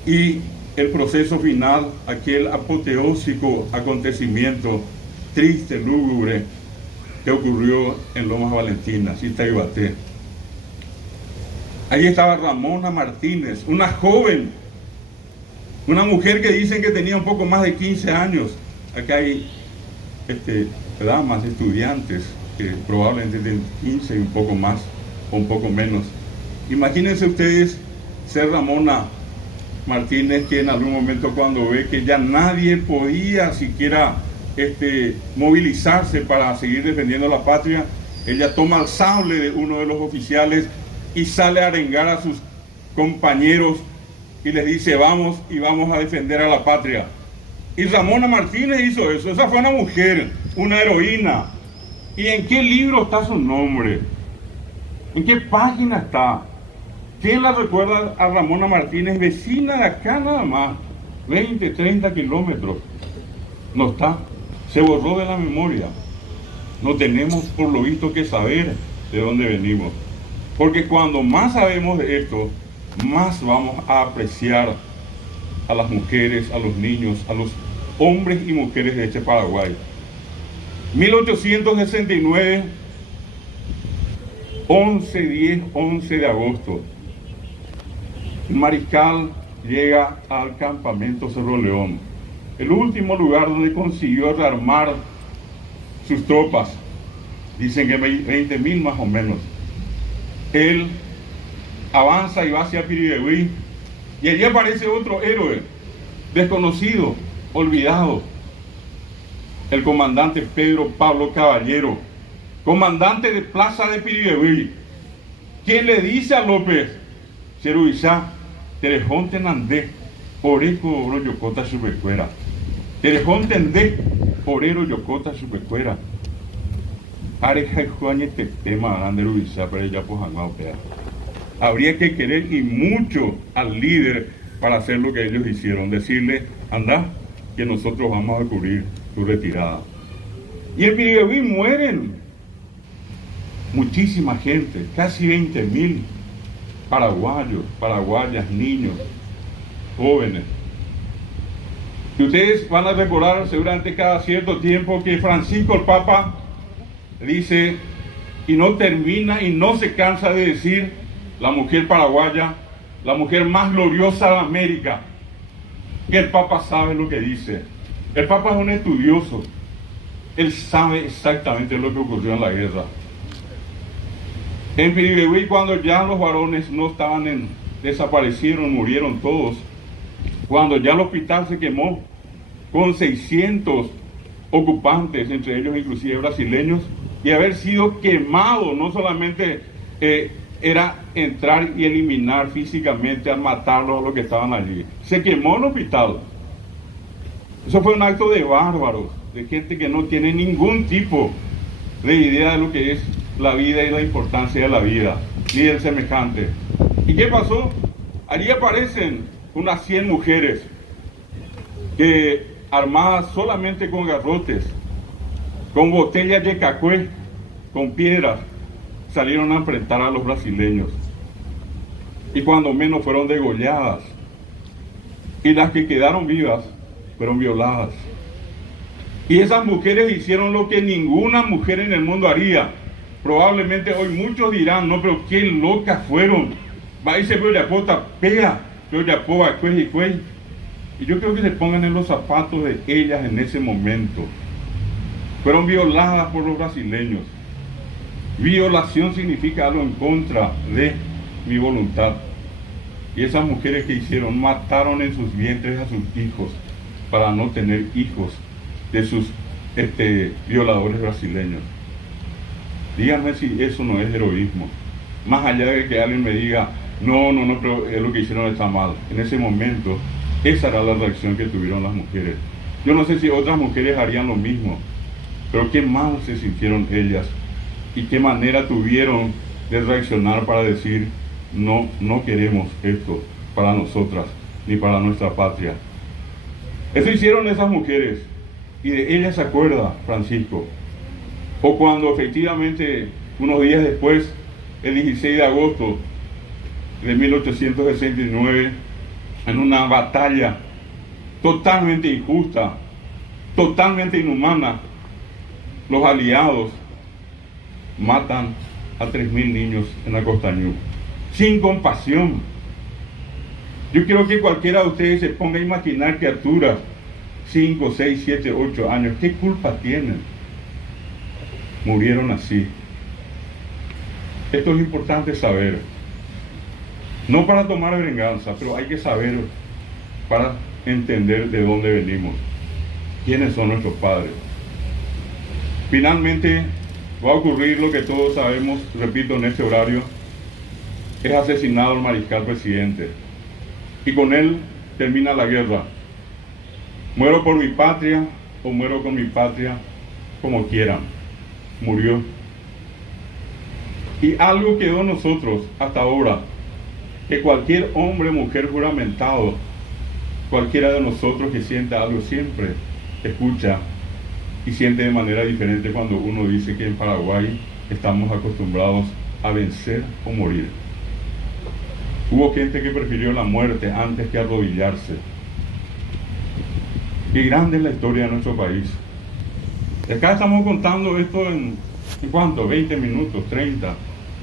Y el proceso final, aquel apoteósico acontecimiento triste, lúgubre, que ocurrió en Lomas Valentinas, Itaibaté. Allí estaba Ramona Martínez, una joven, una mujer que dicen que tenía un poco más de 15 años. Acá hay damas, estudiantes, que probablemente tienen 15 y un poco más, o un poco menos. Imagínense ustedes ser Ramona Martínez, que en algún momento, cuando ve que ya nadie podía siquiera movilizarse para seguir defendiendo la patria, ella toma el sable de uno de los oficiales y sale a arengar a sus compañeros y les dice: vamos y vamos a defender a la patria. Y Ramona Martínez hizo eso. Esa fue una mujer, una heroína. ¿Y en qué libro está su nombre? ¿En qué página está? ¿Quién la recuerda a Ramona Martínez, vecina de acá nada más? 20, 30 kilómetros. No está. Se borró de la memoria. No tenemos por lo visto que saber de dónde venimos. Porque cuando más sabemos de esto, más vamos a apreciar a las mujeres, a los niños, a los hombres y mujeres de este Paraguay. 1869, 11 de agosto, el mariscal llega al campamento Cerro León, el último lugar donde consiguió rearmar sus tropas. Dicen que 20.000 más o menos. Él avanza y va hacia Piribehuí, y allí aparece otro héroe, desconocido, olvidado, el comandante Pedro Pablo Caballero, comandante de Plaza de Piribehuí, quien le dice a López: Cheruizá, Terejón tenandé, oreco oro yocota subecuera. Terejón tendé, orero yocota subecuera. Areja y juañe tema grande Ruizá, pero ya pues pea. Habría que querer y mucho al líder para hacer lo que ellos hicieron, decirle: anda, que nosotros vamos a cubrir tu retirada. Y en Piribehuí mueren muchísima gente, casi 20.000 paraguayos, paraguayas, niños, jóvenes. Y ustedes van a recordar seguramente cada cierto tiempo que Francisco el Papa dice, y no termina y no se cansa de decir: la mujer paraguaya, la mujer más gloriosa de América. Que el Papa sabe lo que dice. El Papa es un estudioso. Él sabe exactamente lo que ocurrió en la guerra. En Piribehuí, cuando ya los varones no estaban desaparecieron, murieron todos, cuando ya el hospital se quemó con 600 ocupantes, entre ellos inclusive brasileños, y haber sido quemado, no solamente era entrar y eliminar físicamente, a matarlos a los que estaban allí. Se quemó el hospital. Eso fue un acto de bárbaros, de gente que no tiene ningún tipo de idea de lo que es la vida y la importancia de la vida, ni del semejante. ¿Y qué pasó? Allí aparecen unas 100 mujeres que, armadas solamente con garrotes, con botellas de cacué, con piedras, salieron a enfrentar a los brasileños. Y cuando menos fueron degolladas. Y las que quedaron vivas fueron violadas. Y esas mujeres hicieron lo que ninguna mujer en el mundo haría. Probablemente hoy muchos dirán: no, pero qué locas fueron. Va y se ve la pota pea, pero ya poa y cuey. Y yo creo que se pongan en los zapatos de ellas en ese momento. Fueron violadas por los brasileños. Violación significa algo en contra de mi voluntad. Y esas mujeres que hicieron, mataron en sus vientres a sus hijos para no tener hijos de sus violadores brasileños. Díganme si eso no es heroísmo. Más allá de que alguien me diga: no, pero lo que hicieron está mal. En ese momento, esa era la reacción que tuvieron las mujeres. Yo no sé si otras mujeres harían lo mismo, pero qué mal se sintieron ellas y qué manera tuvieron de reaccionar para decir: no queremos esto para nosotras. ni para nuestra patria. Eso hicieron esas mujeres, y de ellas se acuerda Francisco. O cuando efectivamente, unos días después, el 16 de agosto de 1869, en una batalla totalmente injusta, totalmente inhumana, los aliados matan a 3.000 niños en la Costañú, sin compasión. Yo quiero que cualquiera de ustedes se ponga a imaginar criaturas 5, 6, 7, 8 años, ¿qué culpa tienen? Murieron así. Esto es importante saber, no para tomar venganza, pero hay que saber para entender de dónde venimos, quiénes son nuestros padres. Finalmente va a ocurrir lo que todos sabemos, repito, en este horario: es asesinado el mariscal presidente, y con él termina la guerra. Muero por mi patria o muero con mi patria, como quieran. Murió. Y algo quedó en nosotros hasta ahora, que cualquier hombre o mujer juramentado, cualquiera de nosotros que sienta algo, siempre escucha y siente de manera diferente cuando uno dice que en Paraguay estamos acostumbrados a vencer o morir. Hubo gente que prefirió la muerte antes que arrodillarse. Qué grande es la historia de nuestro país. Acá estamos contando esto ¿en cuánto? 20 minutos, 30.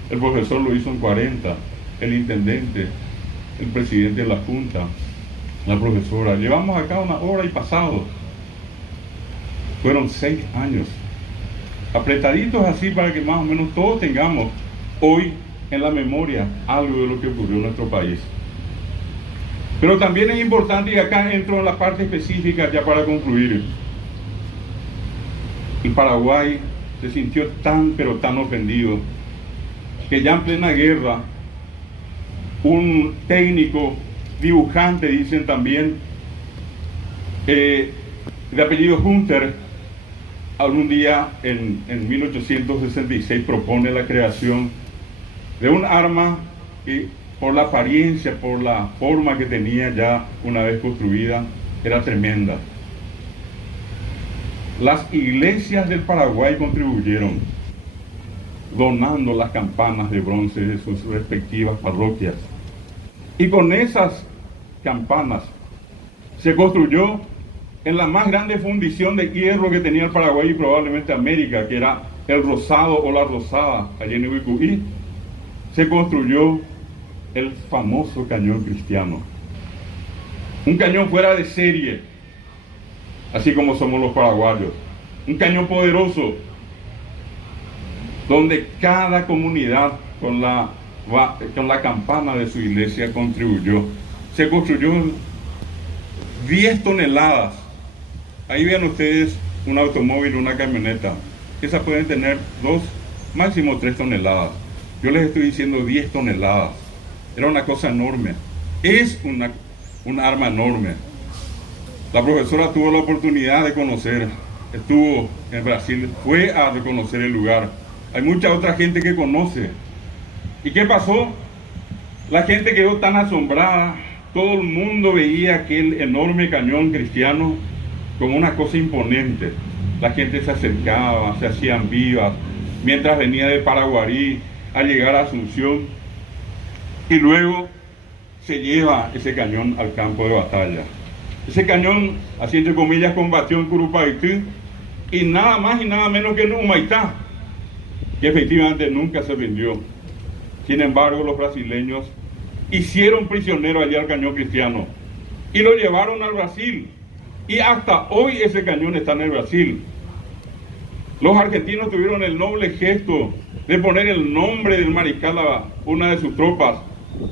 El profesor lo hizo en 40. El intendente, el presidente de la Junta, la profesora. Llevamos acá 1 hora y pasado. Fueron 6 años. Apretaditos así para que más o menos todos tengamos hoy en la memoria algo de lo que ocurrió en nuestro país. Pero también es importante, y acá entro en la parte específica ya para concluir. El Paraguay se sintió tan pero tan ofendido que ya en plena guerra un técnico, dibujante dicen también, de apellido Hunter, algún día en 1866 propone la creación de un arma que, por la apariencia, por la forma que tenía ya una vez construida, era tremenda. Las iglesias del Paraguay contribuyeron, donando las campanas de bronce de sus respectivas parroquias. Y con esas campanas se construyó en la más grande fundición de hierro que tenía el Paraguay y probablemente América, que era el Rosado o la Rosada, allí en Ubicuí, se construyó el famoso cañón cristiano. Un cañón fuera de serie, así como somos los paraguayos. Un cañón poderoso, donde cada comunidad con la campana de su iglesia contribuyó. Se construyó 10 toneladas. Ahí vean ustedes un automóvil, una camioneta. Esas pueden tener 2, máximo 3 toneladas. Yo les estoy diciendo 10 toneladas. Era una cosa enorme. Es un arma enorme. La profesora tuvo la oportunidad de conocer, estuvo en Brasil, fue a reconocer el lugar. Hay mucha otra gente que conoce. ¿Y qué pasó? La gente quedó tan asombrada. Todo el mundo veía aquel enorme cañón cristiano como una cosa imponente. La gente se acercaba, se hacían vivas, mientras venía de Paraguarí a llegar a Asunción, y luego se lleva ese cañón al campo de batalla. Ese cañón, así entre comillas, combatió en Curupaití y nada más y nada menos que en Humaitá, que efectivamente nunca se rindió. Sin embargo, los brasileños hicieron prisionero allí al cañón cristiano y lo llevaron al Brasil, y hasta hoy ese cañón está en el Brasil. Los argentinos tuvieron el noble gesto de poner el nombre del mariscal a una de sus tropas.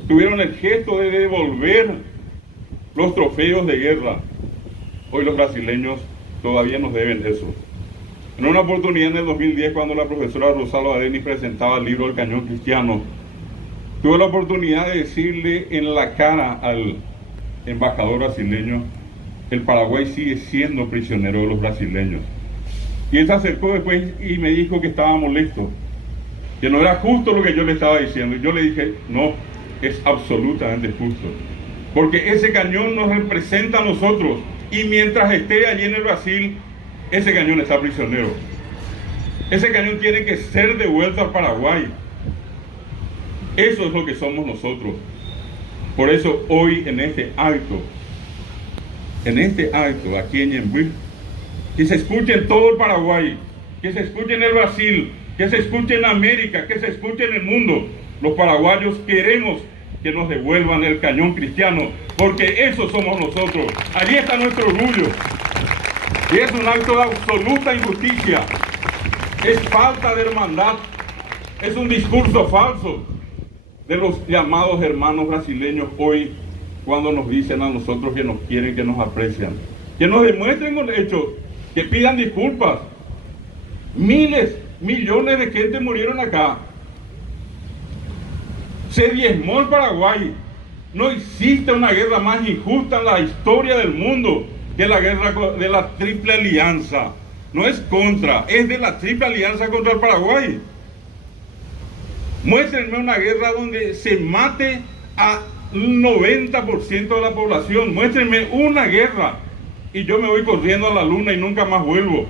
Tuvieron el gesto de devolver los trofeos de guerra. Hoy los brasileños todavía nos deben eso. En una oportunidad en el 2010, cuando la profesora Rosalba Denis presentaba el libro El Cañón Cristiano, tuve la oportunidad de decirle en la cara al embajador brasileño: el Paraguay sigue siendo prisionero de los brasileños. Y él se acercó después y me dijo que estaba molesto, que no era justo lo que yo le estaba diciendo. Y yo le dije: no, es absolutamente justo. porque ese cañón nos representa a nosotros, y mientras esté allí en el Brasil, ese cañón está prisionero. Ese cañón tiene que ser devuelto al Paraguay. Eso es lo que somos nosotros. Por eso hoy en este acto aquí en Ñemby, que se escuche en todo el Paraguay, que se escuche en el Brasil, que se escuche en América, que se escuche en el mundo. Los paraguayos queremos que nos devuelvan el cañón cristiano, porque eso somos nosotros. Allí está nuestro orgullo. Y es un acto de absoluta injusticia. Es falta de hermandad. Es un discurso falso de los llamados hermanos brasileños hoy, cuando nos dicen a nosotros que nos quieren, que nos aprecian. Que nos demuestren con hechos, que pidan disculpas. Miles, millones de gente murieron acá. Se diezmó el Paraguay. No existe una guerra más injusta en la historia del mundo que la guerra de la Triple Alianza. No es contra, es de la Triple Alianza contra el Paraguay. Muéstrenme una guerra donde se mate a un 90% de la población. Muéstrenme una guerra y yo me voy corriendo a la luna y nunca más vuelvo.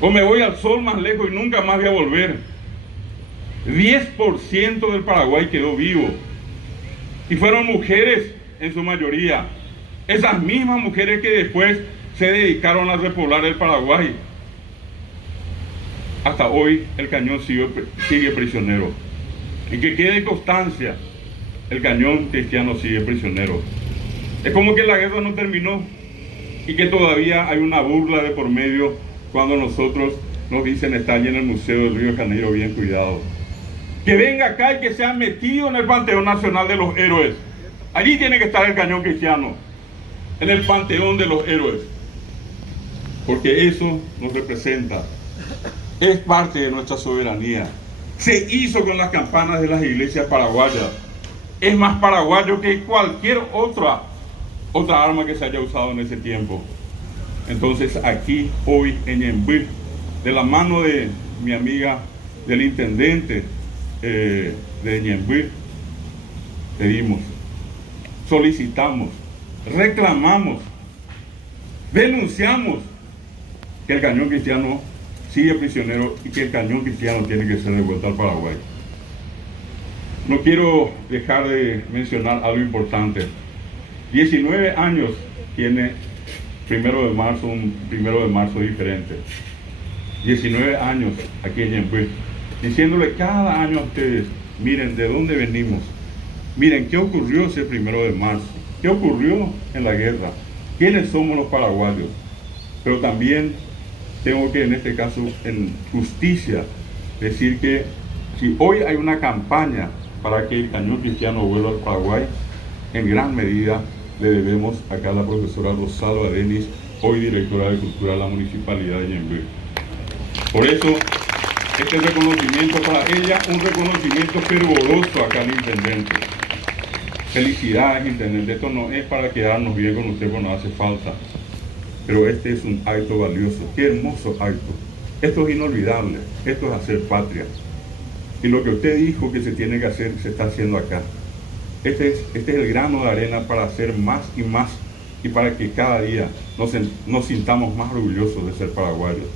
O me voy al sol más lejos y nunca más voy a volver. 10% del Paraguay quedó vivo. Y fueron mujeres en su mayoría. Esas mismas mujeres que después se dedicaron a repoblar el Paraguay. Hasta hoy el cañón sigue prisionero. Y que quede constancia, el cañón cristiano sigue prisionero. Es como que la guerra no terminó y que todavía hay una burla de por medio cuando nosotros nos dicen está allí en el Museo del Río de Janeiro bien cuidado. Que venga acá y que sea metido en el Panteón Nacional de los Héroes. Allí tiene que estar el cañón cristiano, en el Panteón de los Héroes. Porque eso nos representa. Es parte de nuestra soberanía. Se hizo con las campanas de las iglesias paraguayas. Es más paraguayo que cualquier otra arma que se haya usado en ese tiempo. Entonces aquí, hoy en Ñemby, de la mano de mi amiga, del intendente de Ñemby, pedimos, solicitamos, reclamamos, denunciamos que el cañón cristiano sigue prisionero y que el cañón cristiano tiene que ser devuelto al Paraguay. No quiero dejar de mencionar algo importante. 19 años tiene 1 de marzo, un 1 de marzo diferente. 19 años aquí en Ñemby, diciéndole cada año a ustedes, miren de dónde venimos, miren qué ocurrió ese 1 de marzo, qué ocurrió en la guerra, quiénes somos los paraguayos. Pero también tengo que, en este caso, en justicia, decir que si hoy hay una campaña para que el cañón cristiano vuelva al Paraguay, en gran medida le debemos acá a la profesora Rosalba Denis, hoy directora de Cultura de la Municipalidad de Ñemby. Por eso, este reconocimiento para ella, un reconocimiento fervoroso acá al intendente. Felicidades, intendente. Esto no es para quedarnos bien con usted cuando hace falta, pero este es un acto valioso. Qué hermoso acto. Esto es inolvidable. Esto es hacer patria. Y lo que usted dijo que se tiene que hacer, se está haciendo acá. Este es el grano de arena para hacer más y más, y para que cada día nos sintamos más orgullosos de ser paraguayos.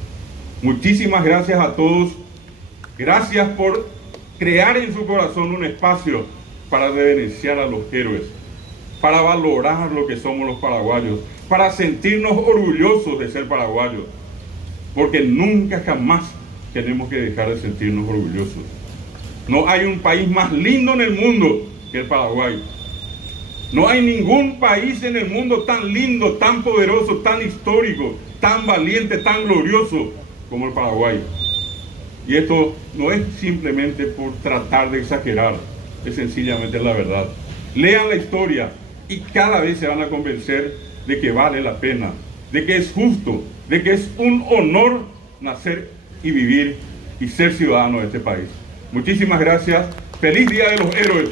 Muchísimas gracias a todos. Gracias por crear en su corazón un espacio para reverenciar a los héroes, para valorar lo que somos los paraguayos, para sentirnos orgullosos de ser paraguayos, porque nunca jamás tenemos que dejar de sentirnos orgullosos. No hay un país más lindo en el mundo que el Paraguay. No hay ningún país en el mundo tan lindo, tan poderoso, tan histórico, tan valiente, tan glorioso como el Paraguay. Y esto no es simplemente por tratar de exagerar, es sencillamente la verdad. Lean la historia y cada vez se van a convencer de que vale la pena, de que es justo, de que es un honor nacer y vivir y ser ciudadano de este país. Muchísimas gracias, feliz Día de los Héroes,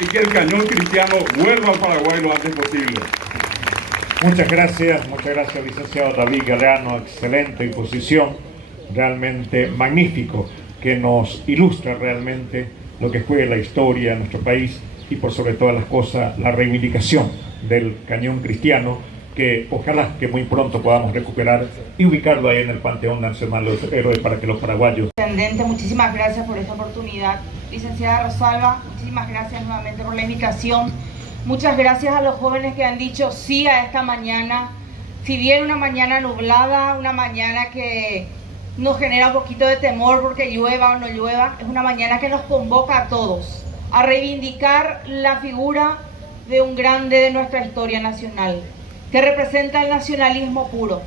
y que el cañón cristiano vuelva al Paraguay lo antes posible. Muchas gracias, licenciado David Galeano, excelente exposición, realmente magnífico, que nos ilustra realmente lo que fue la historia de nuestro país y por sobre todas las cosas la reivindicación del cañón cristiano, que ojalá que muy pronto podamos recuperar y ubicarlo ahí en el Panteón Nacional de los Héroes para que los paraguayos. Intendente, muchísimas gracias por esta oportunidad. Licenciada Rosalba, muchísimas gracias nuevamente por la invitación. Muchas gracias a los jóvenes que han dicho sí a esta mañana. Si bien una mañana nublada, una mañana que nos genera un poquito de temor porque llueva o no llueva, es una mañana que nos convoca a todos a reivindicar la figura de un grande de nuestra historia nacional, que representa el nacionalismo puro,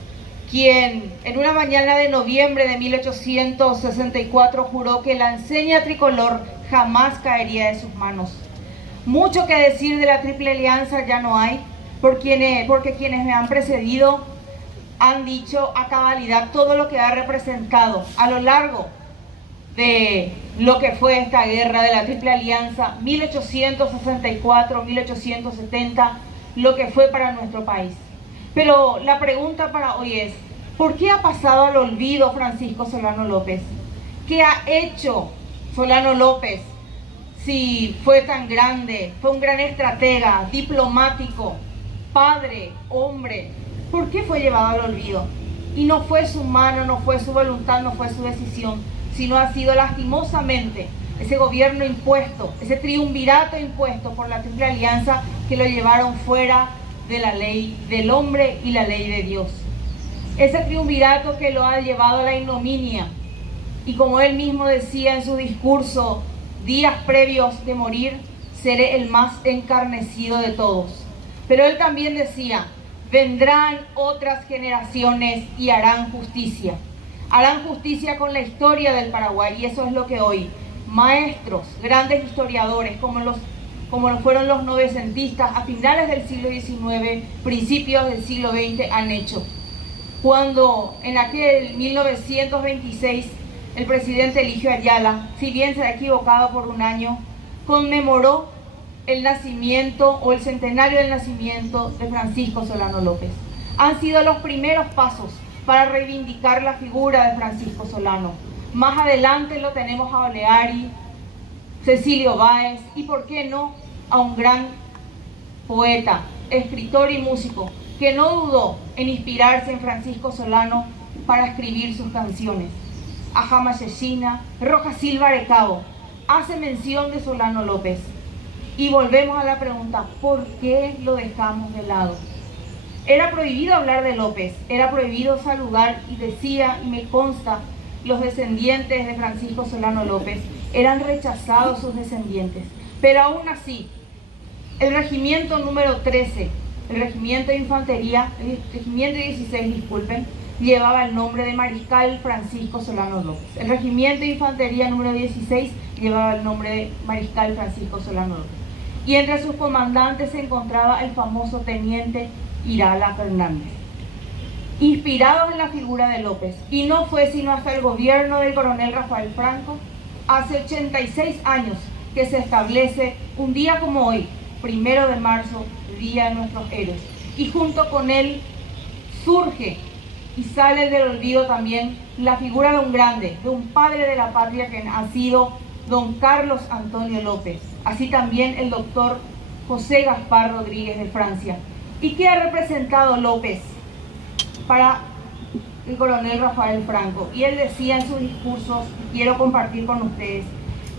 quien en una mañana de noviembre de 1864 juró que la enseña tricolor jamás caería de sus manos. Mucho que decir de la Triple Alianza ya no hay, porque quienes me han precedido han dicho a cabalidad todo lo que ha representado a lo largo de lo que fue esta guerra de la Triple Alianza, 1864-1870, lo que fue para nuestro país. Pero la pregunta para hoy es, ¿por qué ha pasado al olvido Francisco Solano López? ¿Qué ha hecho Solano López si fue tan grande? Fue un gran estratega, diplomático, padre, hombre. ¿Por qué fue llevado al olvido? Y no fue su mano, no fue su voluntad, no fue su decisión, sino ha sido lastimosamente ese gobierno impuesto, ese triunvirato impuesto por la Triple Alianza que lo llevaron fuera de la ley del hombre y la ley de Dios. Ese triunvirato que lo ha llevado a la ignominia. Y como él mismo decía en su discurso, días previos de morir, seré el más encarnecido de todos. Pero él también decía, vendrán otras generaciones y harán justicia. Harán justicia con la historia del Paraguay, y eso es lo que hoy maestros, grandes historiadores, como lo fueron los novecentistas a finales del siglo XIX, principios del siglo XX, han hecho. Cuando en aquel 1926 el presidente Eligio Ayala, si bien se ha equivocado por un año, conmemoró el nacimiento o el centenario del nacimiento de Francisco Solano López. Han sido los primeros pasos para reivindicar la figura de Francisco Solano. Más adelante lo tenemos a Oleari, Cecilio Báez y, por qué no, a un gran poeta, escritor y músico que no dudó en inspirarse en Francisco Solano para escribir sus canciones. Ajama Yeshina, Roja Silva Arecabo, hace mención de Solano López. Y volvemos a la pregunta, ¿por qué lo dejamos de lado? Era prohibido hablar de López, era prohibido saludar, y decía, y me consta, los descendientes de Francisco Solano López, eran rechazados sus descendientes. Pero aún así, el regimiento número 13, el regimiento de infantería, el regimiento 16, disculpen, llevaba el nombre de Mariscal Francisco Solano López. El regimiento de infantería número 16 llevaba el nombre de Mariscal Francisco Solano López. Y entre sus comandantes se encontraba el famoso teniente Irala Fernández. Inspirados en la figura de López, y no fue sino hasta el gobierno del coronel Rafael Franco, hace 86 años, que se establece un día como hoy, 1 de marzo, Día de nuestros héroes. Y junto con él surge y sale del olvido también la figura de un grande, de un padre de la patria que ha sido don Carlos Antonio López, así también el doctor José Gaspar Rodríguez de Francia. ¿Y qué ha representado López para el coronel Rafael Franco? Y él decía en sus discursos, quiero compartir con ustedes,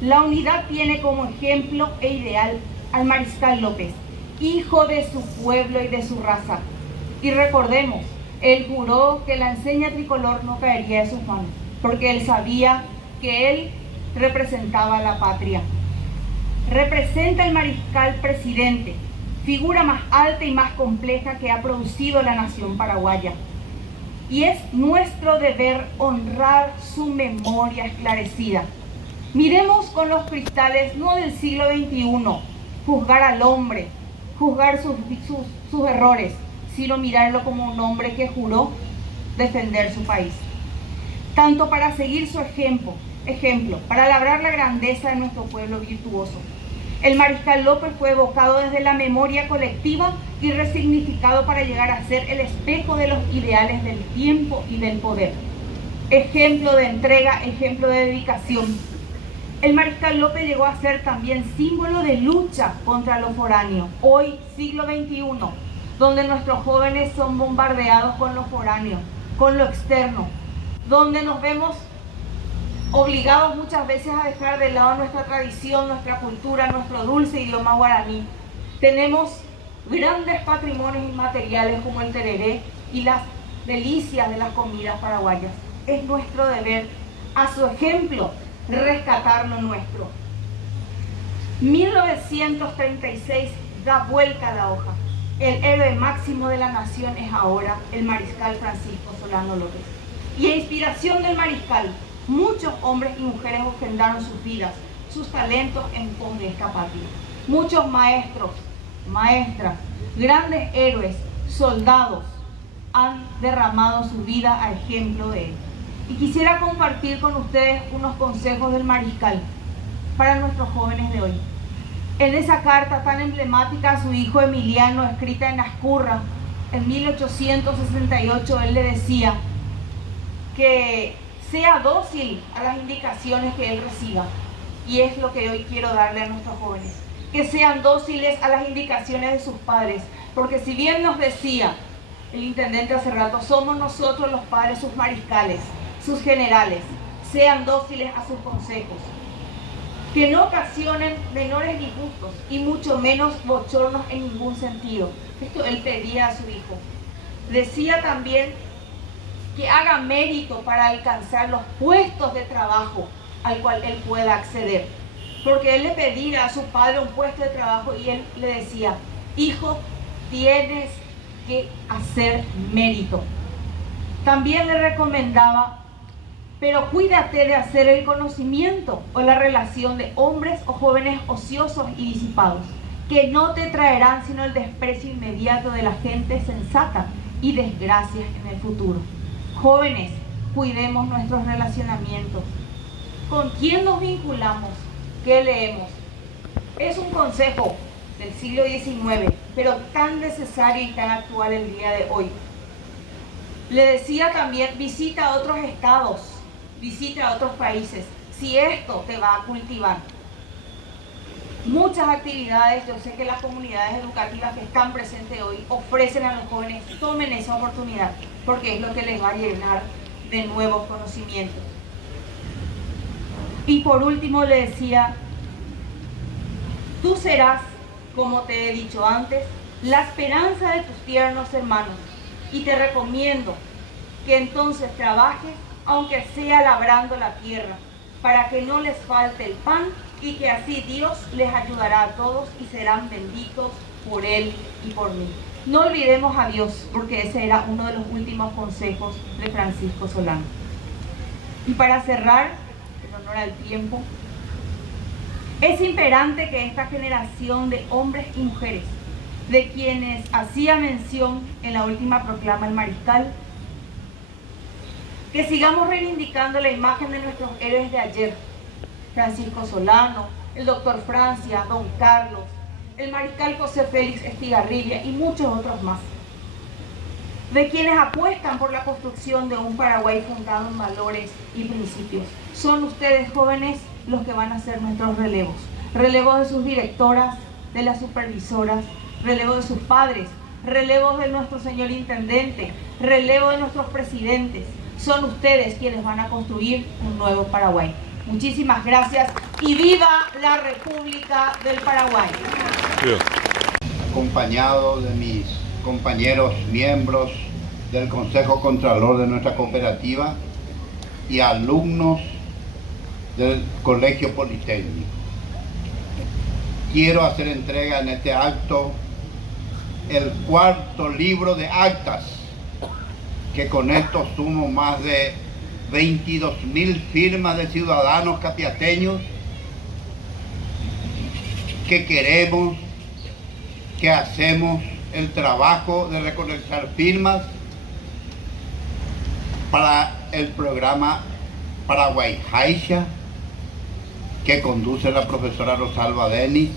la unidad tiene como ejemplo e ideal al Mariscal López, hijo de su pueblo y de su raza. Y recordemos, él juró que la enseña tricolor no caería de sus manos, porque él sabía que él representaba a la patria. Representa el mariscal presidente, figura más alta y más compleja que ha producido la nación paraguaya. Y es nuestro deber honrar su memoria esclarecida. Miremos con los cristales no del siglo XXI, juzgar al hombre, juzgar sus errores, sino mirarlo como un hombre que juró defender su país. Tanto para seguir su ejemplo, para labrar la grandeza de nuestro pueblo virtuoso. El Mariscal López fue evocado desde la memoria colectiva y resignificado para llegar a ser el espejo de los ideales del tiempo y del poder. Ejemplo de entrega, ejemplo de dedicación. El Mariscal López llegó a ser también símbolo de lucha contra lo foráneo. Hoy, siglo XXI, donde nuestros jóvenes son bombardeados con lo foráneo, con lo externo, donde nos vemos obligados muchas veces a dejar de lado nuestra tradición, nuestra cultura, nuestro dulce idioma guaraní. Tenemos grandes patrimonios inmateriales como el tereré y las delicias de las comidas paraguayas. Es nuestro deber, a su ejemplo, rescatar lo nuestro. 1936 da vuelta a la hoja. El héroe máximo de la nación es ahora el Mariscal Francisco Solano López. Y a inspiración del Mariscal, muchos hombres y mujeres ofrendaron sus vidas, sus talentos en pos de esta patria. Muchos maestros, maestras, grandes héroes, soldados han derramado su vida a ejemplo de él. Y quisiera compartir con ustedes unos consejos del Mariscal para nuestros jóvenes de hoy. En esa carta tan emblemática a su hijo Emiliano, escrita en Ascurra en 1868, él le decía que sea dócil a las indicaciones que él reciba. Y es lo que hoy quiero darle a nuestros jóvenes. Que sean dóciles a las indicaciones de sus padres. Porque si bien nos decía el intendente hace rato, somos nosotros los padres sus mariscales, sus generales. Sean dóciles a sus consejos. Que no ocasionen menores disgustos y mucho menos bochornos en ningún sentido. Esto él pedía a su hijo. Decía también que haga mérito para alcanzar los puestos de trabajo al cual él pueda acceder. Porque él le pedía a su padre un puesto de trabajo y él le decía, hijo, tienes que hacer mérito. También le recomendaba, pero cuídate de hacer el conocimiento o la relación de hombres o jóvenes ociosos y disipados, que no te traerán sino el desprecio inmediato de la gente sensata y desgracias en el futuro. Jóvenes, cuidemos nuestros relacionamientos. ¿Con quién nos vinculamos? ¿Qué leemos? Es un consejo del siglo XIX, pero tan necesario y tan actual el día de hoy. Le decía también, visita a otros estados, visita a otros países, si esto te va a cultivar. Muchas actividades, yo sé que las comunidades educativas que están presentes hoy ofrecen a los jóvenes, tomen esa oportunidad, porque es lo que les va a llenar de nuevos conocimientos. Y por último le decía, tú serás, como te he dicho antes, la esperanza de tus tiernos hermanos, y te recomiendo que entonces trabajes, aunque sea labrando la tierra, para que no les falte el pan, y que así Dios les ayudará a todos y serán benditos por Él y por mí. No olvidemos a Dios, porque ese era uno de los últimos consejos de Francisco Solano. Y para cerrar, en honor al tiempo, es imperante que esta generación de hombres y mujeres, de quienes hacía mención en la última proclama el Mariscal, que sigamos reivindicando la imagen de nuestros héroes de ayer, Francisco Solano, el doctor Francia, don Carlos, el Mariscal José Félix Estigarribia y muchos otros más, de quienes apuestan por la construcción de un Paraguay fundado en valores y principios. Son ustedes, jóvenes, los que van a ser nuestros relevos. Relevos de sus directoras, de las supervisoras, relevo de sus padres, relevos de nuestro señor intendente, relevo de nuestros presidentes. Son ustedes quienes van a construir un nuevo Paraguay. Muchísimas gracias y viva la República del Paraguay. Acompañado de mis compañeros miembros del Consejo Contralor de nuestra cooperativa y alumnos del Colegio Politécnico. Quiero hacer entrega en este acto el cuarto libro de actas, que con esto sumo más de 22.000 firmas de ciudadanos capiateños que queremos, que hacemos el trabajo de recolectar firmas para el programa Paraguay Jaixa, que conduce la profesora Rosalba Denis,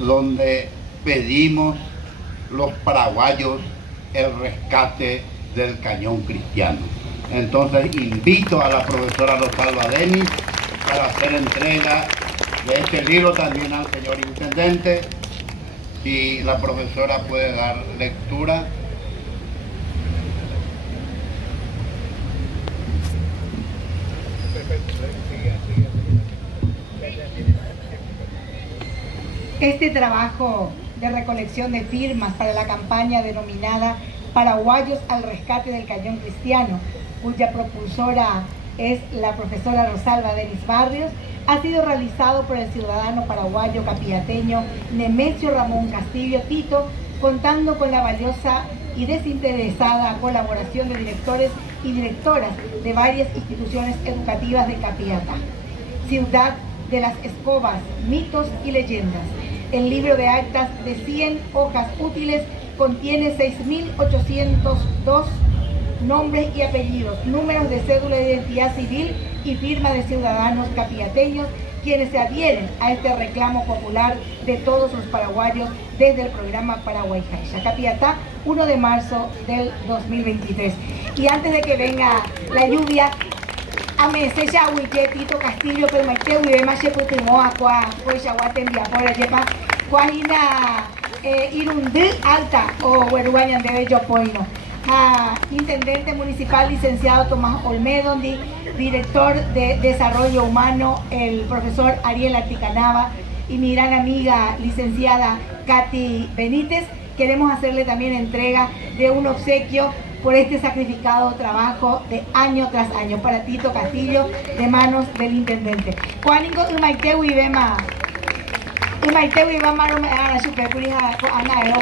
donde pedimos los paraguayos el rescate del cañón cristiano. Entonces invito a la profesora Rosalba Denis para hacer entrega de este libro también al señor intendente. Si la profesora puede dar lectura. Este trabajo de recolección de firmas para la campaña denominada Paraguayos al Rescate del Cañón Cristiano, cuya propulsora es la profesora Rosalba Denis Barrios, ha sido realizado por el ciudadano paraguayo capiateño Nemesio Ramón Castillo Tito, contando con la valiosa y desinteresada colaboración de directores y directoras de varias instituciones educativas de Capiatá. Ciudad de las escobas, mitos y leyendas. El libro de actas de 100 hojas útiles contiene 6.802 nombres y apellidos, números de cédula de identidad civil y firma de ciudadanos capiateños, quienes se adhieren a este reclamo popular de todos los paraguayos desde el programa Paraguay Jaixa. Capiatá, 1 de marzo del 2023. Y antes de que venga la lluvia, Ameseya Huille Tito Castillo, pero Maite Huille más se putimó a pues aguaten ya por el yepa, cuajina Irundí Alta o Hueruañan de Bello Poino. Intendente municipal licenciado Tomás Olmedo, director de Desarrollo Humano el profesor Ariel Articanava y mi gran amiga licenciada Katy Benítez. Queremos hacerle también entrega de un obsequio por este sacrificado trabajo de año tras año para Tito Castillo de manos del intendente. Cuánico Umaitewi Bema. Umaitewi Bama no me haga su peculiar ana de